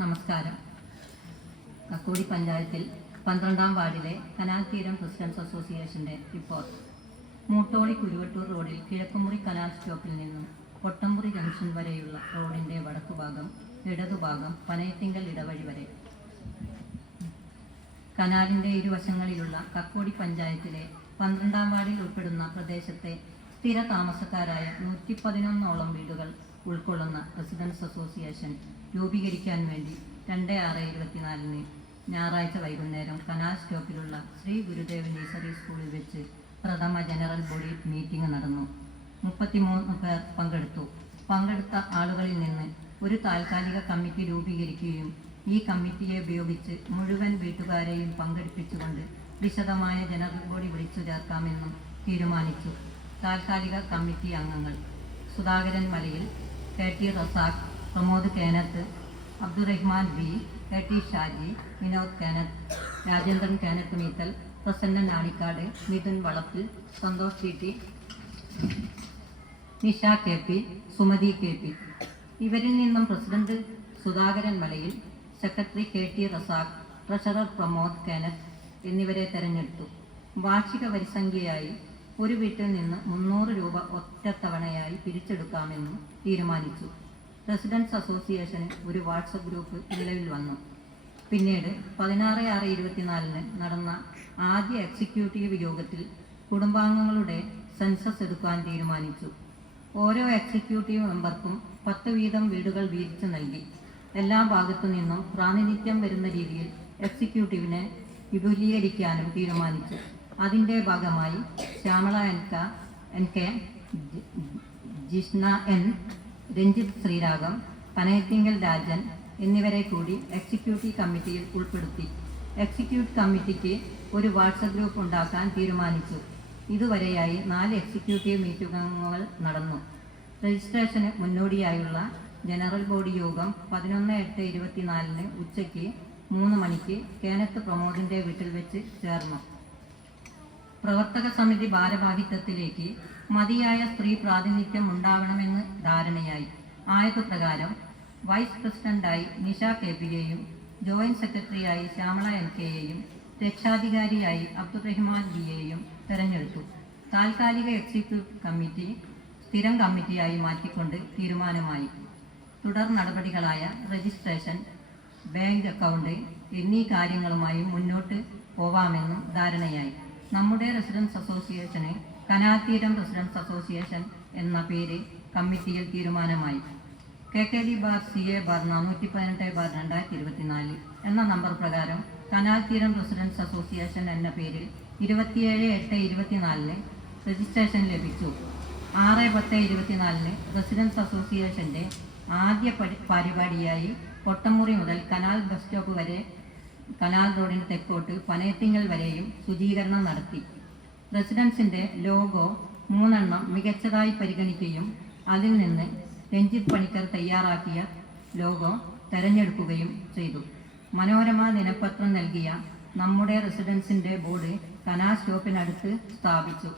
നമസ്കാരം. കക്കോടി പഞ്ചായത്തിൽ 12-ാം വാർഡിലെ കനാൽ തീരം റെസിഡൻസ് അസോസിയേഷൻ്റെ റിപ്പോർട്ട്. മൂട്ടോളി കുരുവട്ടൂർ റോഡിൽ കിഴക്കുമുറി കനാൽ സ്റ്റോപ്പിൽ നിന്നും കൊട്ടമ്പുറി ജംഗ്ഷൻ വരെയുള്ള റോഡിൻ്റെ വടക്കുഭാഗം, ഇടതുഭാഗം പനയത്തിങ്കൽ ഇടവഴി വരെ കനാലിൻ്റെ ഇരുവശങ്ങളിലുള്ള കക്കോടി പഞ്ചായത്തിലെ 12-ാം വാർഡിൽ ഉൾപ്പെടുന്ന പ്രദേശത്തെ സ്ഥിര താമസക്കാരായ 111ഓളം വീടുകൾ ഉൾക്കൊള്ളുന്ന റെസിഡൻസ് അസോസിയേഷൻ രൂപീകരിക്കാൻ വേണ്ടി 2/6/24 ഞായറാഴ്ച വൈകുന്നേരം കനാൽ സ്റ്റോപ്പിലുള്ള ശ്രീ ഗുരുദേവ് നഴ്സറി സ്കൂളിൽ വെച്ച് പ്രഥമ ജനറൽ ബോഡി മീറ്റിംഗ് നടന്നു. 33 പേർ പങ്കെടുത്ത ആളുകളിൽ നിന്ന് ഒരു താൽക്കാലിക കമ്മിറ്റി രൂപീകരിക്കുകയും ഈ കമ്മിറ്റിയെ ഉപയോഗിച്ച് മുഴുവൻ വീട്ടുകാരെയും പങ്കെടുപ്പിച്ചുകൊണ്ട് വിശദമായ ജനറൽ ബോഡി വിളിച്ചു ചേർക്കാമെന്നും തീരുമാനിച്ചു. താൽക്കാലിക കമ്മിറ്റി അംഗങ്ങൾ: Sudhakaran Malayil, KT Razak, Pramod Kenath, Abdurahman B, KT Shaji, Vinod Kenath, Rajendran Kenath Meethal, Prasannan Anikkad, Mithun Valappil, Santhosh TT, Nisha KP, Sumathi KP. ഇവരിൽ നിന്നും president Sudhakaran Malayil, secretary KT Razak, treasurer Pramod Kenath എന്നിവരെ തെരഞ്ഞെടുത്തു. വാർഷിക വരിസംഖ്യയായി ഒരു വീട്ടിൽ നിന്ന് 300 രൂപ ഒറ്റത്തവണയായി പിരിച്ചെടുക്കാമെന്നും തീരുമാനിച്ചു. റെസിഡൻസ് അസോസിയേഷന് ഒരു വാട്സപ്പ് ഗ്രൂപ്പ് നിലവിൽ വന്നു. പിന്നീട് 16/6/24 നടന്ന ആദ്യ എക്സിക്യൂട്ടീവ് യോഗത്തിൽ കുടുംബാംഗങ്ങളുടെ സെൻസസ് എടുക്കാൻ തീരുമാനിച്ചു. ഓരോ എക്സിക്യൂട്ടീവ് മെമ്പർക്കും 10 വീതം വീടുകൾ വീതിച്ചു നൽകി. എല്ലാ ഭാഗത്തു നിന്നും പ്രാതിനിധ്യം വരുന്ന രീതിയിൽ എക്സിക്യൂട്ടീവിനെ വിപുലീകരിക്കാനും തീരുമാനിച്ചു. അതിൻ്റെ ഭാഗമായി ശ്യാമള NK, ജിഷ്ണ N, രഞ്ജിത്ത് ശ്രീരാഗം, പനയത്തിങ്കൽ രാജൻ എന്നിവരെ കൂടി എക്സിക്യൂട്ടീവ് കമ്മിറ്റിയിൽ ഉൾപ്പെടുത്തി. എക്സിക്യൂട്ടീവ് കമ്മിറ്റിക്ക് ഒരു വാട്സപ്പ് ഗ്രൂപ്പ് ഉണ്ടാക്കാൻ തീരുമാനിച്ചു. ഇതുവരെയായി 4 എക്സിക്യൂട്ടീവ് മീറ്റിംഗുകൾ നടന്നു. രജിസ്ട്രേഷന് മുന്നോടിയായുള്ള ജനറൽ ബോഡി യോഗം 11/8/24 ഉച്ചയ്ക്ക് 3 മണിക്ക് കേനത്ത് പ്രമോദിൻ്റെ വീട്ടിൽ വെച്ച് ചേർന്നു. പ്രവർത്തക സമിതി ഭാരവാഹിത്വത്തിലേക്ക് മതിയായ സ്ത്രീ പ്രാതിനിധ്യം ഉണ്ടാവണമെന്ന് ധാരണയായി. ആയതുപ്രകാരം വൈസ് പ്രസിഡന്റായി നിഷ KPയെയും ജോയിന്റ് സെക്രട്ടറിയായി ശ്യാമള NKയെയും രക്ഷാധികാരിയായി അബ്ദുറഹ്മാൻ ബിയെയും തെരഞ്ഞെടുത്തു. താൽക്കാലിക എക്സിക്യൂട്ടീവ് കമ്മിറ്റി സ്ഥിരം കമ്മിറ്റിയായി മാറ്റിക്കൊണ്ട് തീരുമാനമായി. തുടർ നടപടികളായ രജിസ്ട്രേഷൻ, ബാങ്ക് അക്കൗണ്ട് എന്നീ കാര്യങ്ങളുമായി മുന്നോട്ട് പോവാമെന്നും ധാരണയായി. നമ്മുടെ റെസിഡൻസ് അസോസിയേഷന് കനാൽത്തീരം റെസിഡൻസ് അസോസിയേഷൻ എന്ന പേര് കമ്മിറ്റിയിൽ തീരുമാനമായി. KKD/CA/418/2024 എന്ന നമ്പർ പ്രകാരം കനാൽത്തീരം റെസിഡൻസ് അസോസിയേഷൻ എന്ന പേരിൽ 27/8/24 രജിസ്ട്രേഷൻ ലഭിച്ചു. 6/10/24 റെസിഡൻസ് അസോസിയേഷൻ്റെ ആദ്യ പരിപാടിയായി കൊട്ടമുറി മുതൽ കനാൽ ബസ് സ്റ്റോപ്പ് വരെ കനാൽ റോഡിന് തെക്കോട്ട് പനയത്തിങ്കൽ വരെയും ശുചീകരണം നടത്തി. റെസിഡൻസിൻ്റെ ലോഗോ 3 എണ്ണം മികച്ചതായി പരിഗണിക്കുകയും അതിൽ നിന്ന് രഞ്ജിത്ത് പണിക്കർ തയ്യാറാക്കിയ ലോഗോ തെരഞ്ഞെടുക്കുകയും ചെയ്തു. മനോരമ ദിനപത്രം നൽകിയ നമ്മുടെ റെസിഡൻസിൻ്റെ ബോർഡ് കനാൽ സ്റ്റോപ്പിനടുത്ത് സ്ഥാപിച്ചു.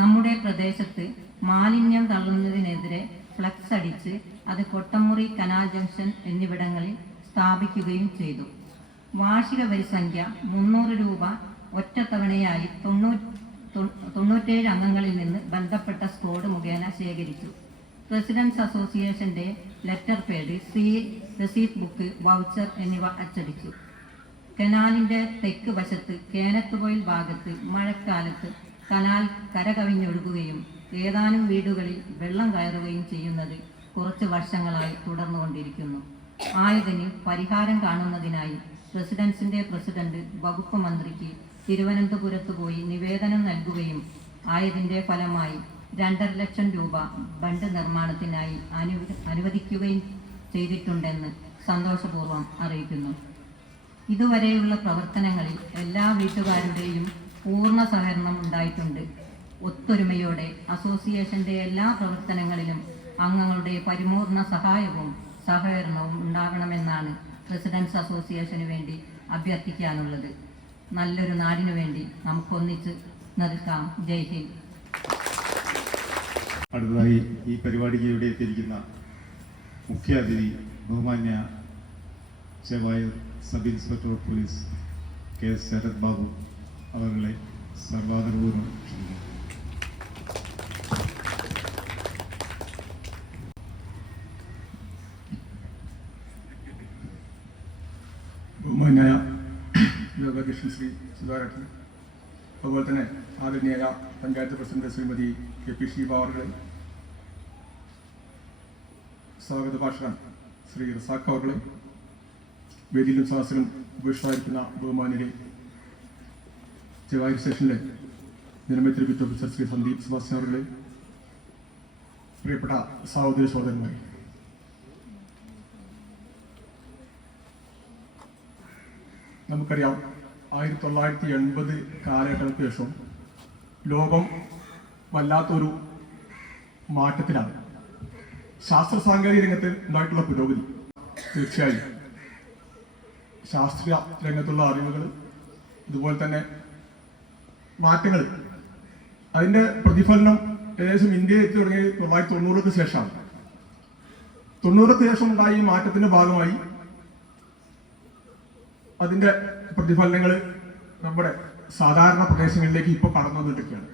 നമ്മുടെ പ്രദേശത്ത് മാലിന്യം തള്ളുന്നതിനെതിരെ ഫ്ലക്സ് അടിച്ച് അത് കൊട്ടമുറി, കനാൽ ജംഗ്ഷൻ എന്നിവിടങ്ങളിൽ സ്ഥാപിക്കുകയും ചെയ്തു. വാർഷിക വരിസംഖ്യ 300 രൂപ ഒറ്റത്തവണയായി 97 അംഗങ്ങളിൽ നിന്ന് ബന്ധപ്പെട്ട സ്ക്വാഡ് മുഖേന ശേഖരിച്ചു. റെസിഡൻസ് അസോസിയേഷൻ്റെ ലെറ്റർ പേഡ്, സീൽ, രസീത് ബുക്ക്, വൗച്ചർ എന്നിവ അച്ചടിച്ചു. കനാലിൻ്റെ തെക്ക് വശത്ത് കേനത്തുപൊയിൽ ഭാഗത്ത് മഴക്കാലത്ത് കനാൽ കരകവിഞ്ഞൊഴുകുകയും ഏതാനും വീടുകളിൽ വെള്ളം കയറുകയും ചെയ്യുന്നത് കുറച്ച് വർഷങ്ങളായി തുടർന്നുകൊണ്ടിരിക്കുന്നു. ആയതിന് പരിഹാരം കാണുന്നതിനായി റെസിഡൻസിൻ്റെ പ്രസിഡന്റ് വകുപ്പ് മന്ത്രിക്ക് തിരുവനന്തപുരത്ത് പോയി നിവേദനം നൽകുകയും ആയതിൻ്റെ ഫലമായി 2.5 ലക്ഷം രൂപ ബണ്ട് നിർമ്മാണത്തിനായി അനുവദിക്കുകയും ചെയ്തിട്ടുണ്ടെന്ന് സന്തോഷപൂർവ്വം അറിയിക്കുന്നു. ഇതുവരെയുള്ള പ്രവർത്തനങ്ങളിൽ എല്ലാ വീട്ടുകാരുടെയും പൂർണ്ണ സഹകരണം ഉണ്ടായിട്ടുണ്ട്. ഒത്തൊരുമയോടെ അസോസിയേഷൻ്റെ എല്ലാ പ്രവർത്തനങ്ങളിലും അംഗങ്ങളുടെ പരിപൂർണ സഹായവും സഹകരണവും ഉണ്ടാകണമെന്നാണ് റെസിഡൻസ് അസോസിയേഷന് വേണ്ടി അഭ്യർത്ഥിക്കാനുള്ളത്. നല്ലൊരു നാടിനു വേണ്ടി നമുക്കൊന്നിച്ച് നിൽക്കാം. ജയ് ഹിന്ദ്. അടുത്തതായി ഈ പരിപാടിക്ക് ഇവിടെ എത്തിയിരിക്കുന്ന മുഖ്യാതിഥി ബഹുമാന്യ Chevayur sub inspector of police K S Sarath Babu അവരുടെ സർവാദരപൂർവ്വം ക്ഷണിക്കുന്നു. ബഹുമാന്യായ യോഗാധ്യക്ഷൻ ശ്രീ സുധാകരൻ, അതുപോലെ തന്നെ ആദരണീയായ panchayat president Shrimati K P Sheeba അവരുടെ, സ്വാഗത ഭാഷകൻ ശ്രീ റസാഖ് അവരുടെ, വേദിയിലും സദസ്സിലും ഉപേക്ഷമായിരിക്കുന്ന ബഹുമാന്യരെ, ചെവായൂർ സ്റ്റേഷനിലെ ജനമൈത്രി ബിറ്റ് ഓഫീസർ ശ്രീ സന്ദീപ് സുഭാഷ് അവരുടെ, പ്രിയപ്പെട്ട സഹോദരി സഹോദരന്മാരെ, നമുക്കറിയാം 1980 കാലഘട്ടങ്ങൾക്ക് ശേഷം ലോകം വല്ലാത്തൊരു മാറ്റത്തിലാണ്. ശാസ്ത്ര സാങ്കേതിക രംഗത്ത് ഉണ്ടായിട്ടുള്ള പുരോഗതി തീർച്ചയായും ശാസ്ത്രീയ രംഗത്തുള്ള അറിവുകൾ, ഇതുപോലെ തന്നെ മാറ്റങ്ങൾ, അതിൻ്റെ പ്രതിഫലനം ഏകദേശം ഇന്ത്യയിൽ എത്തി തുടങ്ങിയ 1990-ക്ക് ശേഷമാണ്. 90-ക്ക് ശേഷം ഉണ്ടായ ഈ മാറ്റത്തിന്റെ ഭാഗമായി അതിന്റെ പ്രതിഫലനങ്ങൾ നമ്മുടെ സാധാരണ പ്രദേശങ്ങളിലേക്ക് ഇപ്പോൾ കടന്നു വന്നിട്ടൊക്കെയാണ്.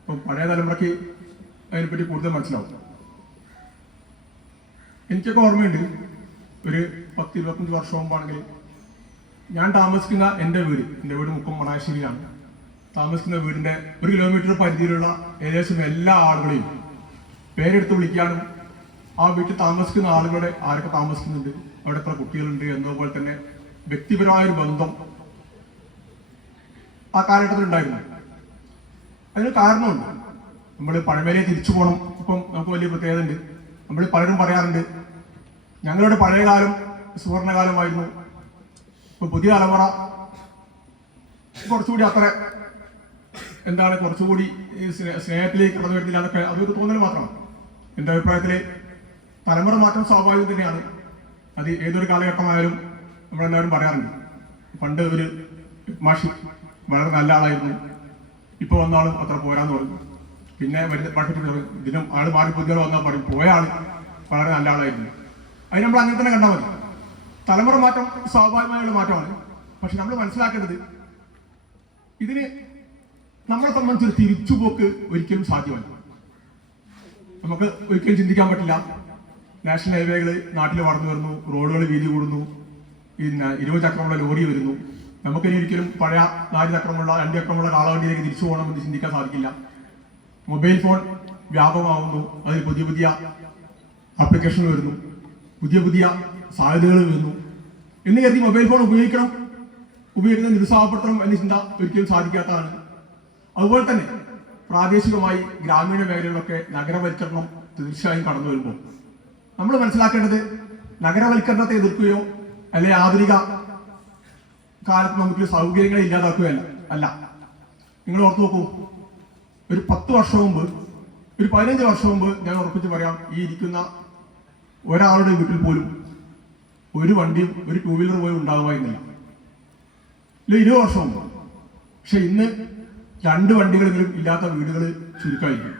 അപ്പം പഴയ തലമുറയ്ക്ക് അതിനെപ്പറ്റി കൂടുതൽ മനസ്സിലാവും. എനിക്കൊക്കെ ഓർമ്മയുണ്ട്, ഒരു 10-25 വർഷം മുമ്പാണെങ്കിൽ ഞാൻ താമസിക്കുന്ന എൻ്റെ വീട് മുക്കം മണാശ്ശേരിയിലാണ്. താമസിക്കുന്ന വീടിൻ്റെ 1 കിലോമീറ്റർ പരിധിയിലുള്ള ഏകദേശം എല്ലാ ആളുകളെയും പേരെടുത്ത് വിളിക്കാനും ആ വീട്ടിൽ താമസിക്കുന്ന ആളുകളുടെ ആരൊക്കെ താമസിക്കുന്നുണ്ട്, അവിടെ എത്ര കുട്ടികളുണ്ട് എന്നതുപോലെ തന്നെ വ്യക്തിപരമായൊരു ബന്ധം ആ കാലഘട്ടത്തിൽ ഉണ്ടായിരുന്നു. അതിന് കാരണമുണ്ട്. നമ്മൾ പഴമയിലെ തിരിച്ചു പോകണം. ഇപ്പം നമുക്ക് വലിയ പ്രത്യേകത ഉണ്ട്. നമ്മൾ പലരും പറയാറുണ്ട്, ഞങ്ങളുടെ പഴയകാലം സുവർണകാലമായിരുന്നു. ഇപ്പൊ പുതിയ തലമുറ കുറച്ചുകൂടി അത്ര കുറച്ചുകൂടി സ്നേഹത്തിലേക്ക് കടന്നു വരുന്നില്ല എന്നൊക്കെ അതൊരു തോന്നൽ മാത്രമാണ്. എൻ്റെ അഭിപ്രായത്തിൽ തലമുറ മാറ്റം സ്വാഭാവികം തന്നെയാണ്. അത് ഏതൊരു കാലഘട്ടമായാലും നമ്മളെല്ലാവരും പറയാറുണ്ട്. പണ്ട് ഒരു മാഷി വളരെ നല്ല ആളായിരുന്നു, ഇപ്പോൾ വന്ന ആളും അത്ര പോരാന്ന് പറഞ്ഞു. പിന്നെ വരുന്ന പാട്ട് ഇതിനും ആള് മാറി പുതിയ വന്നാൽ പറയും പോയ ആള് വളരെ നല്ല ആളായിരുന്നു. അത് നമ്മൾ അങ്ങനെ തന്നെ കണ്ടാൽ മതി. തലമുറ മാറ്റം സ്വാഭാവികമായുള്ള മാറ്റമാണ്. പക്ഷെ നമ്മൾ മനസ്സിലാക്കേണ്ടത്, ഇതിന് നമ്മളെ സംബന്ധിച്ചൊരു തിരിച്ചുപോക്ക് ഒരിക്കലും സാധ്യമല്ല. നമുക്ക് ഒരിക്കലും ചിന്തിക്കാൻ പറ്റില്ല. നാഷണൽ ഹൈവേകൾ നാട്ടിൽ വളർന്നു വരുന്നു, റോഡുകൾ വീതി കൂടുന്നു, പിന്നെ 20 ചക്രമുള്ള ലോറി വരുന്നു. നമുക്കിനി ഒരിക്കലും പഴയ 4 ചക്രമുള്ള 2 ചക്രമുള്ള കാളവണ്ടിയിലേക്ക് തിരിച്ചു പോകണമെന്ന് ചിന്തിക്കാൻ സാധിക്കില്ല. മൊബൈൽ ഫോൺ വ്യാപകമാവുന്നു, അതിൽ പുതിയ പുതിയ ആപ്ലിക്കേഷനുകൾ വരുന്നു, പുതിയ പുതിയ സാധ്യതകൾ വരുന്നു എന്ന് കരുതി മൊബൈൽ ഫോൺ ഉപയോഗിക്കുന്നത് നിരുത്സാഹപ്പെടുത്തണം എന്ന ചിന്ത ഒരിക്കലും സാധിക്കാത്തതാണ്. അതുപോലെ തന്നെ പ്രാദേശികമായി ഗ്രാമീണ മേഖലകളിലൊക്കെ നഗരവൽക്കരണം തീർച്ചയായും കടന്നു വരുമ്പോൾ നമ്മൾ മനസ്സിലാക്കേണ്ടത്, നഗരവൽക്കരണത്തെ എതിർക്കുകയോ അല്ലെ ആധുനിക കാലത്ത് നമുക്ക് സൗകര്യങ്ങളെ ഇല്ലാതാക്കുകയല്ല അല്ല. നിങ്ങൾ ഓർത്തു നോക്കൂ, ഒരു 10 വർഷം മുമ്പ്, ഒരു 15 വർഷം മുമ്പ് ഞാൻ ഉറപ്പിച്ച് പറയാം, ഈ ഇരിക്കുന്ന ഒരാളുടെ വീട്ടിൽ പോലും ഒരു വണ്ടിയും ഒരു 2 വീലർ പോലും ഉണ്ടാകുമായിരുന്നില്ല. 20 വർഷം മുമ്പ്. പക്ഷെ ഇന്ന് 2 വണ്ടികളെങ്കിലും ഇല്ലാത്ത വീടുകൾ ചുരുക്കമായിരിക്കും.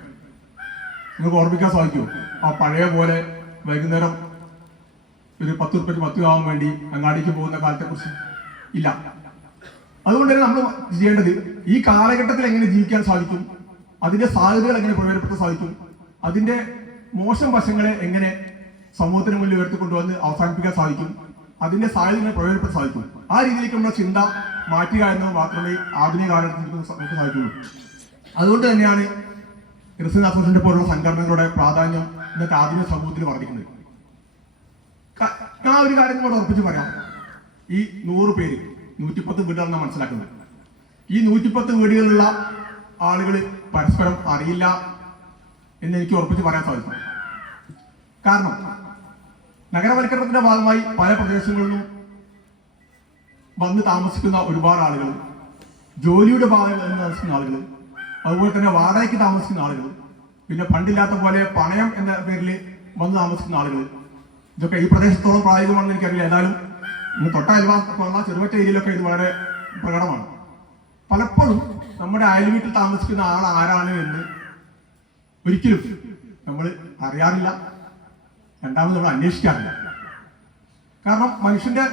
നിങ്ങൾക്ക് ഓർമ്മിക്കാൻ സാധിക്കുമോ? ആ പഴയ പോലെ വൈകുന്നേരം ഒരു 10 ഉറുപ്പിക്ക് 10 ആവാൻ വേണ്ടി അങ്ങാടിക്ക് പോകുന്ന കാലത്തെക്കുറിച്ച് ഇല്ല. അതുകൊണ്ട് തന്നെ നമ്മൾ ചെയ്യേണ്ടത്, ഈ കാലഘട്ടത്തിൽ എങ്ങനെ ജീവിക്കാൻ സാധിക്കും, അതിന്റെ സാധ്യതകൾ എങ്ങനെ പ്രയോജനപ്പെടുത്താൻ സാധിക്കും, അതിന്റെ മോശം വശങ്ങളെ എങ്ങനെ സമൂഹത്തിന് മുന്നിൽ ഉയർത്തിക്കൊണ്ടുവന്ന് അവസാനിപ്പിക്കാൻ സാധിക്കും, അതിന്റെ സാധ്യതകളെ പ്രയോജനപ്പെടുത്താൻ സാധിക്കും. ആ രീതിയിലേക്കുള്ള ചിന്ത മാറ്റുക എന്ന് മാത്രമേ ആധുനിക കാലഘട്ടത്തിൽ നമുക്ക് സാധിക്കുള്ളൂ. അതുകൊണ്ട് തന്നെയാണ് റെസിഡൻസ് അസോസിയേഷന്റെ പോലുള്ള സംഘടനകളുടെ പ്രാധാന്യം ഇന്നത്തെ ആധുനിക സമൂഹത്തിൽ വർദ്ധിക്കുന്നത്. ഞാൻ ഒരു കാര്യം കൂടെ ഉറപ്പിച്ച് പറയാം, ഈ 100 പേര് 110 വീടുകളാണ് മനസ്സിലാക്കുന്നത്. ഈ 110 വീടുകളിലുള്ള ആളുകൾ പരസ്പരം അറിയില്ല എന്ന് എനിക്ക് ഉറപ്പിച്ച് പറയാൻ സാധിക്കും. കാരണം നഗരവൽക്കരണത്തിന്റെ ഭാഗമായി പല പ്രദേശങ്ങളിലും വന്ന് താമസിക്കുന്ന ഒരുപാട് ആളുകൾ, ജോലിയുടെ ഭാഗമായി വന്ന് താമസിക്കുന്ന ആളുകൾ, അതുപോലെ തന്നെ വാടകയ്ക്ക് താമസിക്കുന്ന ആളുകൾ, പിന്നെ പണ്ടില്ലാത്ത പോലെ പണയം എന്ന പേരിൽ വന്ന് താമസിക്കുന്ന ആളുകൾ, ഇതൊക്കെ ഈ പ്രദേശത്തോളം പ്രായോഗികമാണെന്ന് എനിക്കറിയില്ല. ഏതായാലും തൊട്ട അയൽവാസമുള്ള ചെറുപറ്റ ഏരിയയിലൊക്കെ ഇത് വളരെ പ്രകടമാണ്. പലപ്പോഴും നമ്മുടെ അയൽവീട്ടിൽ താമസിക്കുന്ന ആൾ ആരാണ് എന്ന് ഒരിക്കലും നമ്മൾ അറിയാറില്ല, രണ്ടാമത് നമ്മൾ അന്വേഷിക്കാറില്ല. കാരണം മനുഷ്യന്റെ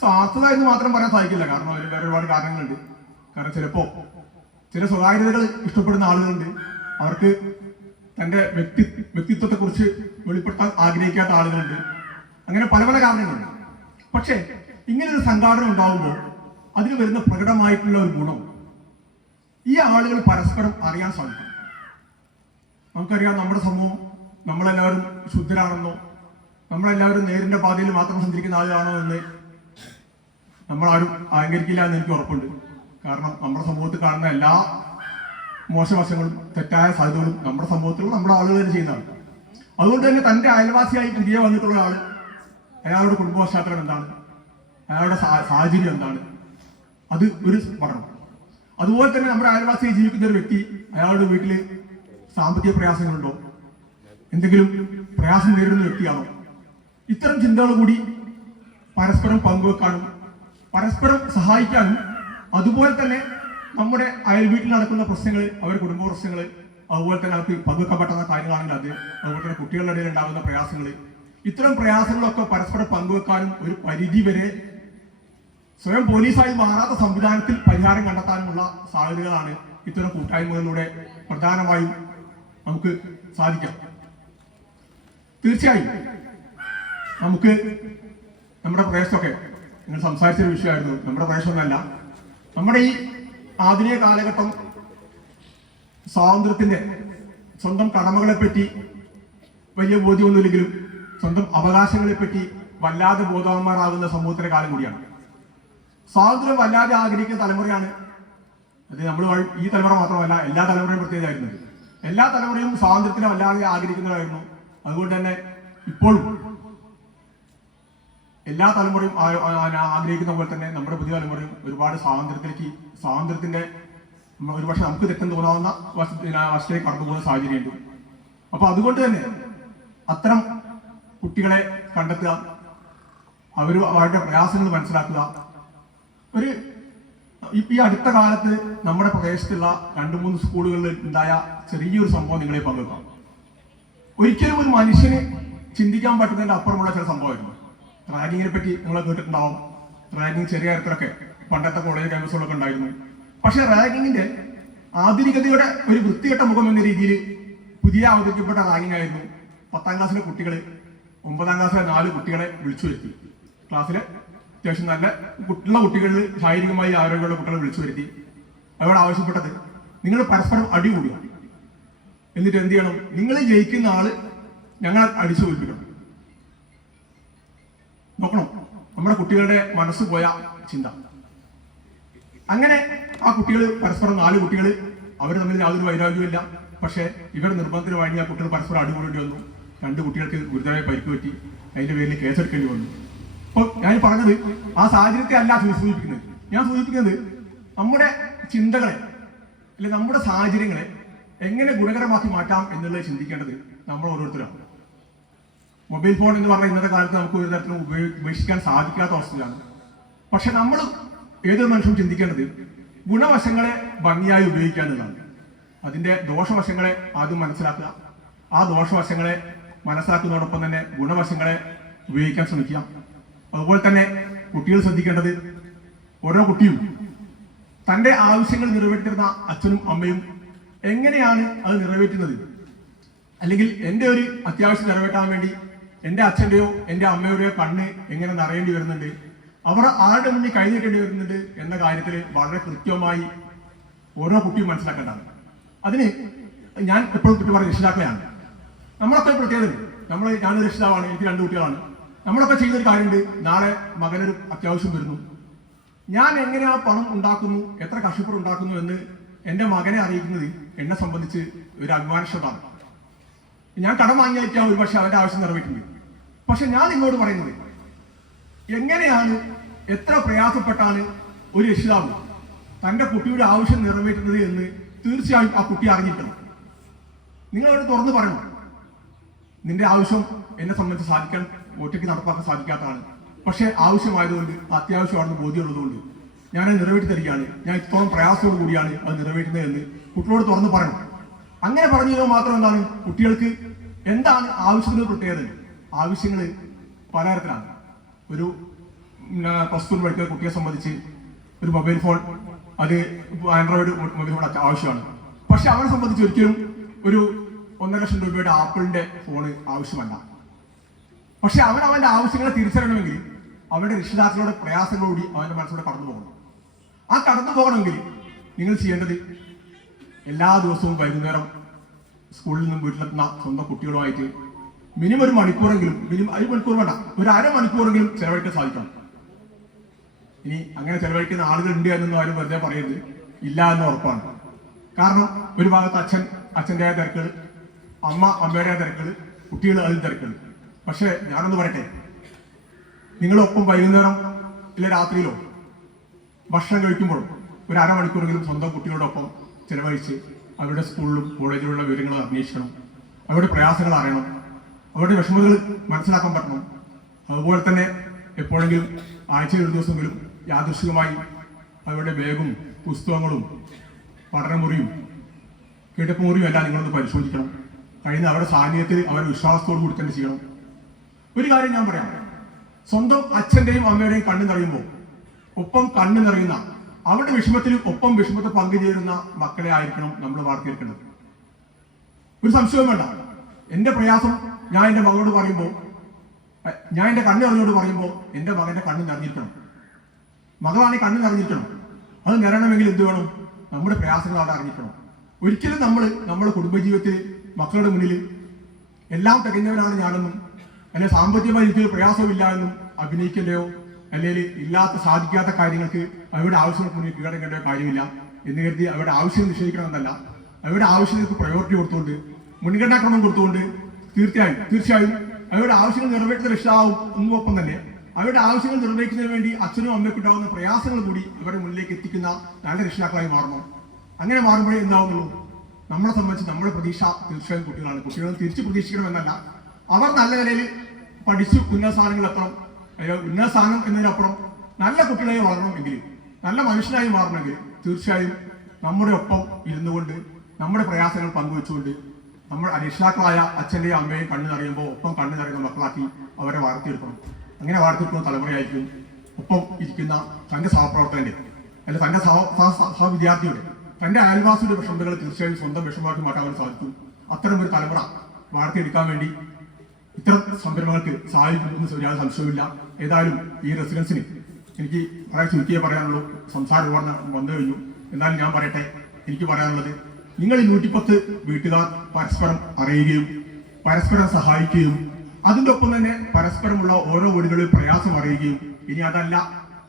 സ്വാർത്ഥത എന്ന് മാത്രം പറയാൻ സാധിക്കില്ല. കാരണം അതിന് വേറെ ഒരുപാട് കാരണങ്ങളുണ്ട്. കാരണം ചിലപ്പോൾ ചില സ്വകാര്യതകൾ ഇഷ്ടപ്പെടുന്ന ആളുകളുണ്ട്. അവർക്ക് തൻ്റെ വ്യക്തിത്വത്തെക്കുറിച്ച് വെളിപ്പെടുത്താൻ ആഗ്രഹിക്കാത്ത ആളുകളുണ്ട്. അങ്ങനെ പല പല കാരണങ്ങളുണ്ട്. പക്ഷേ ഇങ്ങനൊരു സംഘാടനം ഉണ്ടാകുമ്പോൾ അതിന് വരുന്ന പ്രകടമായിട്ടുള്ള ഒരു ഗുണം ഈ ആളുകൾ പരസ്പരം അറിയാൻ സാധിക്കും. നമുക്കറിയാം, നമ്മുടെ സമൂഹം നമ്മളെല്ലാവരും ശുദ്ധരാണെന്നോ നമ്മളെല്ലാവരും നേരിന്റെ പാതയിൽ മാത്രം സഞ്ചരിക്കുന്ന ആളുകളാണോ എന്ന് നമ്മളാരും അഹങ്കരിക്കില്ല എന്ന് എനിക്ക് ഉറപ്പുണ്ട്. കാരണം നമ്മുടെ സമൂഹത്തിൽ കാണുന്ന എല്ലാ മോശവശങ്ങളും തെറ്റായ സാധ്യതകളും നമ്മുടെ സമൂഹത്തിലുള്ള നമ്മുടെ ആളുകൾ തന്നെ ചെയ്യുന്നതാണ്. അതുകൊണ്ട് തന്നെ തൻ്റെ അയൽവാസിയായി പുതിയ വന്നിട്ടുള്ള ആൾ, അയാളുടെ കുടുംബ പശ്ചാത്തലം എന്താണ്, അയാളുടെ സാഹചര്യം എന്താണ്, അത് ഒരു പഠനം. അതുപോലെ തന്നെ നമ്മുടെ അയൽവാസിയായി ജീവിക്കുന്ന ഒരു വ്യക്തി, അയാളുടെ വീട്ടിൽ സാമ്പത്തിക പ്രയാസങ്ങളുണ്ടോ, എന്തെങ്കിലും പ്രയാസം നേരിടുന്ന വ്യക്തിയാണോ, ഇത്തരം ചിന്തകൾ കൂടി പരസ്പരം പങ്കുവെക്കാനും പരസ്പരം സഹായിക്കാനും, അതുപോലെ തന്നെ നമ്മുടെ അയൽ വീട്ടിൽ നടക്കുന്ന പ്രശ്നങ്ങൾ, അവരുടെ കുടുംബ പ്രശ്നങ്ങൾ, അതുപോലെ തന്നെ അവർക്ക് പങ്കുവെക്കാൻ പറ്റുന്ന കാര്യങ്ങളാണെങ്കിൽ അത്, അതുപോലെ തന്നെ കുട്ടികളുടെ ഇടയിൽ ഉണ്ടാകുന്ന പ്രയാസങ്ങൾ, ഇത്തരം പ്രയാസങ്ങളൊക്കെ പരസ്പരം പങ്കുവെക്കാനും ഒരു പരിധി വരെ സ്വയം പോലീസായി മാറാത്ത സംവിധാനത്തിൽ പരിഹാരം കണ്ടെത്താനുമുള്ള സാധ്യതകളാണ് ഇത്തരം കൂട്ടായ്മകളിലൂടെ പ്രധാനമായും നമുക്ക് സാധിക്കാം. തീർച്ചയായും നമുക്ക് നമ്മുടെ പ്രദേശത്തൊക്കെ നിങ്ങൾ സംസാരിച്ചൊരു വിഷയമായിരുന്നു. നമ്മുടെ പ്രദേശമൊന്നുമല്ല, നമ്മുടെ ഈ ആധുനിക കാലഘട്ടം സ്വാതന്ത്ര്യത്തിന്റെ സ്വന്തം കടമകളെപ്പറ്റി വലിയ ബോധ്യമൊന്നുമില്ലെങ്കിലും സ്വന്തം അവകാശങ്ങളെപ്പറ്റി വല്ലാതെ ബോധവാന്മാരാകുന്ന സമൂഹത്തിന്റെ കാലം കൂടിയാണ്. സ്വാതന്ത്ര്യം വല്ലാതെ ആഗ്രഹിക്കുന്ന തലമുറയാണ് അത്. നമ്മൾ ഈ തലമുറ മാത്രമല്ല, എല്ലാ തലമുറയും പ്രത്യേകമായിരുന്നത്. എല്ലാ തലമുറയും സ്വാതന്ത്ര്യത്തിനെ വല്ലാതെ ആഗ്രഹിക്കുന്നതായിരുന്നു. അതുകൊണ്ട് തന്നെ ഇപ്പോഴും എല്ലാ തലമുറയും ആഗ്രഹിക്കുന്ന പോലെ തന്നെ നമ്മുടെ പുതിയ തലമുറയും ഒരുപാട് സ്വാതന്ത്ര്യത്തിന്റെ ഒരുപക്ഷെ നമുക്ക് തെറ്റം തോന്നാവുന്ന വശത്തേക്ക് കടന്നു പോകുന്ന സാഹചര്യമുണ്ട്. അപ്പൊ അതുകൊണ്ട് തന്നെ അത്തരം കുട്ടികളെ കണ്ടെത്തുക, അവരുടെ പ്രയാസങ്ങൾ മനസ്സിലാക്കുക. ഈ അടുത്ത കാലത്ത് നമ്മുടെ പ്രദേശത്തുള്ള 2-3 സ്കൂളുകളിൽ ഉണ്ടായ ചെറിയൊരു സംഭവം നിങ്ങളെ പങ്കുവെക്കാം. ഒരിക്കലും ഒരു മനുഷ്യന് ചിന്തിക്കാൻ പറ്റുന്നതിന്റെ അപ്പുറമുള്ള ചില സംഭവമായിരുന്നു. റാഗിങ്ങിനെ പറ്റി നിങ്ങൾ കേട്ടിട്ടുണ്ടാവും. റാഗിങ് ചെറിയ തരത്തിലൊക്കെ പണ്ടത്തെ കോളേജ് ക്യാമ്പസുകളൊക്കെ ഉണ്ടായിരുന്നു. പക്ഷെ റാഗിങ്ങിന്റെ ആധുനികതയുടെ ഒരു വൃത്തികെട്ട മുഖം എന്ന രീതിയിൽ പുതിയ അവതരിക്കപ്പെട്ട റാഗിങ് ആയിരുന്നു. 10ാം ക്ലാസ്സിലെ കുട്ടികൾ 9ാം ക്ലാസ്സിലെ 4 കുട്ടികളെ വിളിച്ചു വരുത്തി. ക്ലാസ്സിലെ അത്യാവശ്യം നല്ല ഉള്ള കുട്ടികളിൽ ശാരീരികമായി ആരോഗ്യമുള്ള കുട്ടികളെ വിളിച്ചു വരുത്തി. അവരോട് ആവശ്യപ്പെട്ടത്, നിങ്ങൾ പരസ്പരം അടികൂടുക, എന്നിട്ട് എന്ത് ചെയ്യണം, നിങ്ങൾ ജയിക്കുന്ന ആള് ഞങ്ങളെ അടിച്ചു തോൽപ്പിക്കണം. നോക്കണം നമ്മുടെ കുട്ടികളുടെ മനസ്സ് പോയ ചിന്ത. അങ്ങനെ ആ കുട്ടികൾ പരസ്പരം 4 കുട്ടികൾ, അവർ തമ്മിൽ യാതൊരു വൈരാഗ്യമില്ല. പക്ഷേ ഇവർ നിർബന്ധത്തിന് വേണ്ടി ആ കുട്ടികൾ പരസ്പരം അടികൂടേണ്ടി വന്നു. 2 കുട്ടികൾക്ക് ഗുരുതരമായി പരിക്ക് പറ്റി. അതിന്റെ പേരിൽ കേസെടുക്കേണ്ടി വന്നു. അപ്പോൾ ഞാൻ പറഞ്ഞത് ആ സാഹചര്യത്തെ അല്ല സൂചിപ്പിക്കുന്നത്. ഞാൻ സൂചിപ്പിക്കുന്നത് നമ്മുടെ ചിന്തകളെ, അല്ലെങ്കിൽ നമ്മുടെ സാഹചര്യങ്ങളെ എങ്ങനെ ഗുണകരമാക്കി മാറ്റാം എന്നുള്ളത് ചിന്തിക്കേണ്ടത് നമ്മൾ ഓരോരുത്തരാണ്. മൊബൈൽ ഫോൺ എന്ന് പറഞ്ഞാൽ ഇന്നത്തെ കാലത്ത് നമുക്ക് ഒരു തരത്തിലും ഉപേക്ഷിക്കാൻ സാധിക്കാത്ത അവസ്ഥയിലാണ്. പക്ഷെ നമ്മൾ ഏതൊരു മനുഷ്യനും ചിന്തിക്കേണ്ടത് ഗുണവശങ്ങളെ ഭംഗിയായി ഉപയോഗിക്കുക എന്നുള്ളതാണ്. അതിന്റെ ദോഷവശങ്ങളെ ആദ്യം മനസ്സിലാക്കുക. ആ ദോഷവശങ്ങളെ മനസ്സിലാക്കുന്നതോടൊപ്പം തന്നെ ഗുണവശങ്ങളെ ഉപയോഗിക്കാൻ ശ്രമിക്കുക. അതുപോലെ തന്നെ കുട്ടികൾ ശ്രദ്ധിക്കേണ്ടത്, ഓരോ കുട്ടിയും തൻ്റെ ആവശ്യങ്ങൾ നിറവേറ്റുന്ന അച്ഛനും അമ്മയും എങ്ങനെയാണ് അത് നിറവേറ്റുന്നത്, അല്ലെങ്കിൽ എൻ്റെ ഒരു അത്യാവശ്യം നിറവേറ്റാൻ വേണ്ടി എൻ്റെ അച്ഛൻ്റെയോ എൻ്റെ അമ്മയുടെയോ കണ്ണ് എങ്ങനെ നിറയേണ്ടി വരുന്നുണ്ട്, അവർ ആരുടെ മുന്നിൽ കൈനീട്ടേണ്ടി വരുന്നുണ്ട് എന്ന കാര്യത്തിൽ വളരെ കൃത്യമായി ഓരോ കുട്ടിയും മനസ്സിലാക്കേണ്ടതാണ്. അതിന് ഞാൻ എപ്പോഴും കുട്ടി പറഞ്ഞ രക്ഷിതാക്കളെയാണ്. നമ്മളൊക്കെ പ്രത്യേകത, ഞാനൊരു രക്ഷിതാവാണ്, എനിക്ക് 2 കുട്ടികളാണ്. നമ്മളൊക്കെ ചെയ്യുന്നൊരു കാര്യമുണ്ട്. നാളെ മകനൊരു അത്യാവശ്യം വരുന്നു, ഞാൻ എങ്ങനെ ആ പണം ഉണ്ടാക്കുന്നു, എത്ര കഷ്ടപ്പാട് ഉണ്ടാക്കുന്നു എന്ന് എൻ്റെ മകനെ അറിയിക്കുന്നത് എന്നെ സംബന്ധിച്ച് ഒരു അഭിമാനക്ഷതാണ്. ഞാൻ കടം വാങ്ങിയായിരിക്കാം ഒരു പക്ഷെ അവൻ്റെ ആവശ്യം നിറവേറ്റുന്നത്. പക്ഷെ ഞാൻ നിങ്ങളോട് പറയുന്നത്, എങ്ങനെയാണ്, എത്ര പ്രയാസപ്പെട്ടാണ് ഒരു രക്ഷിതാവ് തൻ്റെ കുട്ടിയുടെ ആവശ്യം നിറവേറ്റുന്നത് എന്ന് തീർച്ചയായും ആ കുട്ടി അറിഞ്ഞിരിക്കണം. നിങ്ങളവിടെ തുറന്നു പറയണം, നിന്റെ ആവശ്യം എന്നെ സംബന്ധിച്ച് സാധിക്കാൻ ഒറ്റയ്ക്ക് നടപ്പാക്കാൻ സാധിക്കാത്തതാണ്. പക്ഷെ ആവശ്യമായതുകൊണ്ട്, അത്യാവശ്യമാണെന്ന് ബോധ്യമുള്ളതുകൊണ്ട് ഞാനത് നിറവേറ്റി തരികയാണ്. ഞാൻ ഇത്തോളം പ്രയാസത്തോടു കൂടിയാണ് അത് നിറവേറ്റുന്നത് എന്ന് കുട്ടികളോട് തുറന്ന് പറയണം. അങ്ങനെ പറഞ്ഞു കഴിഞ്ഞാൽ മാത്രം എന്താണ്, കുട്ടികൾക്ക് എന്താണ് ആവശ്യത്തിന് പ്രത്യേകത, ആവശ്യങ്ങൾ പലതരത്തിലാണ്. ഒരു +2 പഠിക്കുന്ന കുട്ടിയെ സംബന്ധിച്ച് ഒരു മൊബൈൽ ഫോൺ, അത് ആൻഡ്രോയിഡ് മൊബൈൽ ഫോൺ ആവശ്യമാണ്. പക്ഷെ അവനെ സംബന്ധിച്ച് ഒരിക്കലും ഒരു 1.5 ലക്ഷം രൂപയുടെ ആപ്പിളിന്റെ ഫോണ് ആവശ്യമല്ല. പക്ഷെ അവന്റെ ആവശ്യങ്ങളെ തിരിച്ചറിയണമെങ്കിൽ അവന്റെ രക്ഷിതാക്കളുടെ പ്രയാസങ്ങളോടി അവന്റെ മനസ്സിലൂടെ കടന്നു പോകണം. ആ കടന്നു പോകണമെങ്കിൽ നിങ്ങൾ ചെയ്യേണ്ടത് എല്ലാ ദിവസവും വൈകുന്നേരം സ്കൂളിൽ നിന്നും വീട്ടിലെത്തുന്ന സ്വന്തം കുട്ടികളുമായിട്ട് മിനിമം 1 മണിക്കൂറെങ്കിലും, മിനിമം 1 മണിക്കൂർ വേണ്ട, ഒരു അരമണിക്കൂറെങ്കിലും ചെലവഴിക്കാൻ സാധിക്കണം. ഇനി അങ്ങനെ ചെലവഴിക്കുന്ന ആളുകൾ ഉണ്ട് എന്നൊന്നും ആരും വെറുതെ പറയരുത്, ഇല്ല എന്ന് ഉറപ്പാണ്. കാരണം ഒരു ഭാഗത്ത് അച്ഛൻ്റെതായ തിരക്കുകൾ, അമ്മയുടേതായ തിരക്കുകൾ, കുട്ടികൾ അതിൽ തിരക്കുകൾ. പക്ഷെ ഞാനൊന്ന് പറയട്ടെ, നിങ്ങളൊപ്പം വൈകുന്നേരം ഇല്ല രാത്രിയിലോ ഭക്ഷണം കഴിക്കുമ്പോഴും ഒരു അരമണിക്കൂറെങ്കിലും സ്വന്തം കുട്ടികളോടൊപ്പം ചെലവഴിച്ച് അവരുടെ സ്കൂളിലും കോളേജിലുള്ള വിവരങ്ങൾ അന്വേഷിക്കണം, അവരുടെ പ്രയാസങ്ങൾ അറിയണം, അവരുടെ വിഷമതകൾ മനസ്സിലാക്കാൻ പറ്റണം. അതുപോലെ തന്നെ എപ്പോഴെങ്കിലും ആഴ്ചയിൽ ഒരു ദിവസമെങ്കിലും യാദൃശ്ചികമായി അവരുടെ ബാഗും പുസ്തകങ്ങളും പഠനമുറിയും കിടപ്പുമുറിയും എല്ലാം നിങ്ങളൊന്ന് പരിശോധിക്കണം. കഴിയുന്ന അവരുടെ സാന്നിധ്യത്തിൽ അവരുടെ വിശ്വാസത്തോടു കൂടി തന്നെ ചെയ്യണം. ഒരു കാര്യം ഞാൻ പറയാം, സ്വന്തം അച്ഛൻ്റെയും അമ്മയുടെയും കണ്ണ് നിറയുമ്പോൾ ഒപ്പം കണ്ണ് നിറയുന്ന, അവരുടെ വിഷമത്തിൽ ഒപ്പം വിഷമത്തെ പങ്കുചേരുന്ന മക്കളെ ആയിരിക്കണം നമ്മൾ വാർത്തെടുക്കേണ്ടത്. ഒരു സംശയവും വേണ്ട. എൻ്റെ പ്രയാസം ഞാൻ എൻ്റെ മകളോട് പറയുമ്പോൾ, ഞാൻ എൻ്റെ കണ്ണ് നിറഞ്ഞോട് പറയുമ്പോൾ എൻ്റെ മകൻ്റെ കണ്ണ് നിറഞ്ഞിരിക്കണം. മകളാണെങ്കിൽ കണ്ണ് നിറഞ്ഞിരിക്കണം. അത് നിറയണമെങ്കിൽ എന്ത് വേണം? നമ്മുടെ പ്രയാസങ്ങൾ അവിടെ അറിഞ്ഞിരിക്കണം. ഒരിക്കലും നമ്മുടെ കുടുംബജീവിതത്തിൽ മക്കളുടെ മുന്നിൽ എല്ലാം തികഞ്ഞവരാണ് ഞാനെന്നും, അല്ലെങ്കിൽ സാമ്പത്തികമായി എനിക്ക് പ്രയാസമില്ല എന്നും അഭിനയിക്കേണ്ടയോ അല്ലെങ്കിൽ ഇല്ലാത്ത സാധിക്കാത്ത കാര്യങ്ങൾക്ക് അവരുടെ ആവശ്യങ്ങൾക്ക് മുന്നിൽ കീഴടങ്ങേണ്ട കാര്യമില്ല എന്ന് കരുതി അവരുടെ ആവശ്യം നിഷേധിക്കണമെന്നല്ല. അവരുടെ ആവശ്യങ്ങൾക്ക് പ്രയോറിറ്റി കൊടുത്തുകൊണ്ട്, മുൻഗണനാക്രമം കൊടുത്തുകൊണ്ട് തീർച്ചയായും അവരുടെ ആവശ്യങ്ങൾ നിറവേറ്റുന്ന രക്ഷിതാവും ഒന്നുമൊപ്പം തന്നെ അവരുടെ ആവശ്യങ്ങൾ നിർവഹിക്കുന്നതിന് വേണ്ടി അച്ഛനും അമ്മയ്ക്കും ഉണ്ടാകുന്ന പ്രയാസങ്ങൾ കൂടി അവരുടെ മുന്നിലേക്ക് എത്തിക്കുന്ന നല്ല രക്ഷിതാക്കളായി മാറണം. അങ്ങനെ മാറുമ്പോഴേ എന്താവുന്നുള്ളൂ, നമ്മളെ സംബന്ധിച്ച് നമ്മുടെ പ്രതീക്ഷ തീർച്ചയായും കുട്ടികളാണ്. കുട്ടികൾ തിരിച്ചു പ്രതീക്ഷിക്കണമെന്നല്ല, അവർ നല്ല നിലയിൽ പഠിച്ചു ഉന്നത സ്ഥാനങ്ങളിൽ എത്തണം. ഉന്നത സ്ഥാനം എന്നതിനപ്പുറം നല്ല കുട്ടികളായി വളരണമെങ്കിൽ, നല്ല മനുഷ്യനായി മാറണമെങ്കിൽ തീർച്ചയായും നമ്മുടെ ഒപ്പം ഇരുന്നു കൊണ്ട് നമ്മുടെ പ്രയാസങ്ങൾ പങ്കുവെച്ചുകൊണ്ട് നമ്മൾ രക്ഷിതാക്കളായ അച്ഛൻ്റെയും അമ്മയും കണ്ണു നിറയുമ്പോൾ ഒപ്പം കണ്ണു നിറയുന്ന മക്കളാക്കി അവരെ വളർത്തിയെടുക്കണം. അങ്ങനെ വളർത്തിയെടുക്കുന്ന തലമുറയായിരിക്കും ഒപ്പം ഇരിക്കുന്ന തൻ്റെ സഹപ്രവർത്തകൻ്റെ അല്ലെങ്കിൽ തൻ്റെ സഹവിദ്യാർത്ഥിയുടെ, തൻ്റെ അയൽവാസിയുടെ വിഷമതകൾ തീർച്ചയായും സ്വന്തം വിഷമമാക്കി മാറ്റാൻ സാധിക്കും. അത്തരം ഒരു തലമുറ വളർത്തിയെടുക്കാൻ വേണ്ടി ഇത്തരം സംരംഭങ്ങൾക്ക് സാധിക്കുമെന്ന് യാതൊരു സംശയമില്ല. ഏതായാലും ഈ റെസിഡൻസിന് എനിക്ക് വളരെ ചുരുക്കിയേ പറയാനുള്ളൂ. സംസാരം വന്നു കഴിഞ്ഞു. എന്നാലും ഞാൻ പറയട്ടെ, എനിക്ക് പറയാനുള്ളത്, നിങ്ങൾ ഈ 110 വീട്ടുകാർ പരസ്പരം അറിയുകയും പരസ്പരം സഹായിക്കുകയും അതിൻ്റെ ഒപ്പം തന്നെ പരസ്പരമുള്ള ഓരോ വീടുകളിൽ പ്രയാസം അറിയുകയും, ഇനി അതല്ല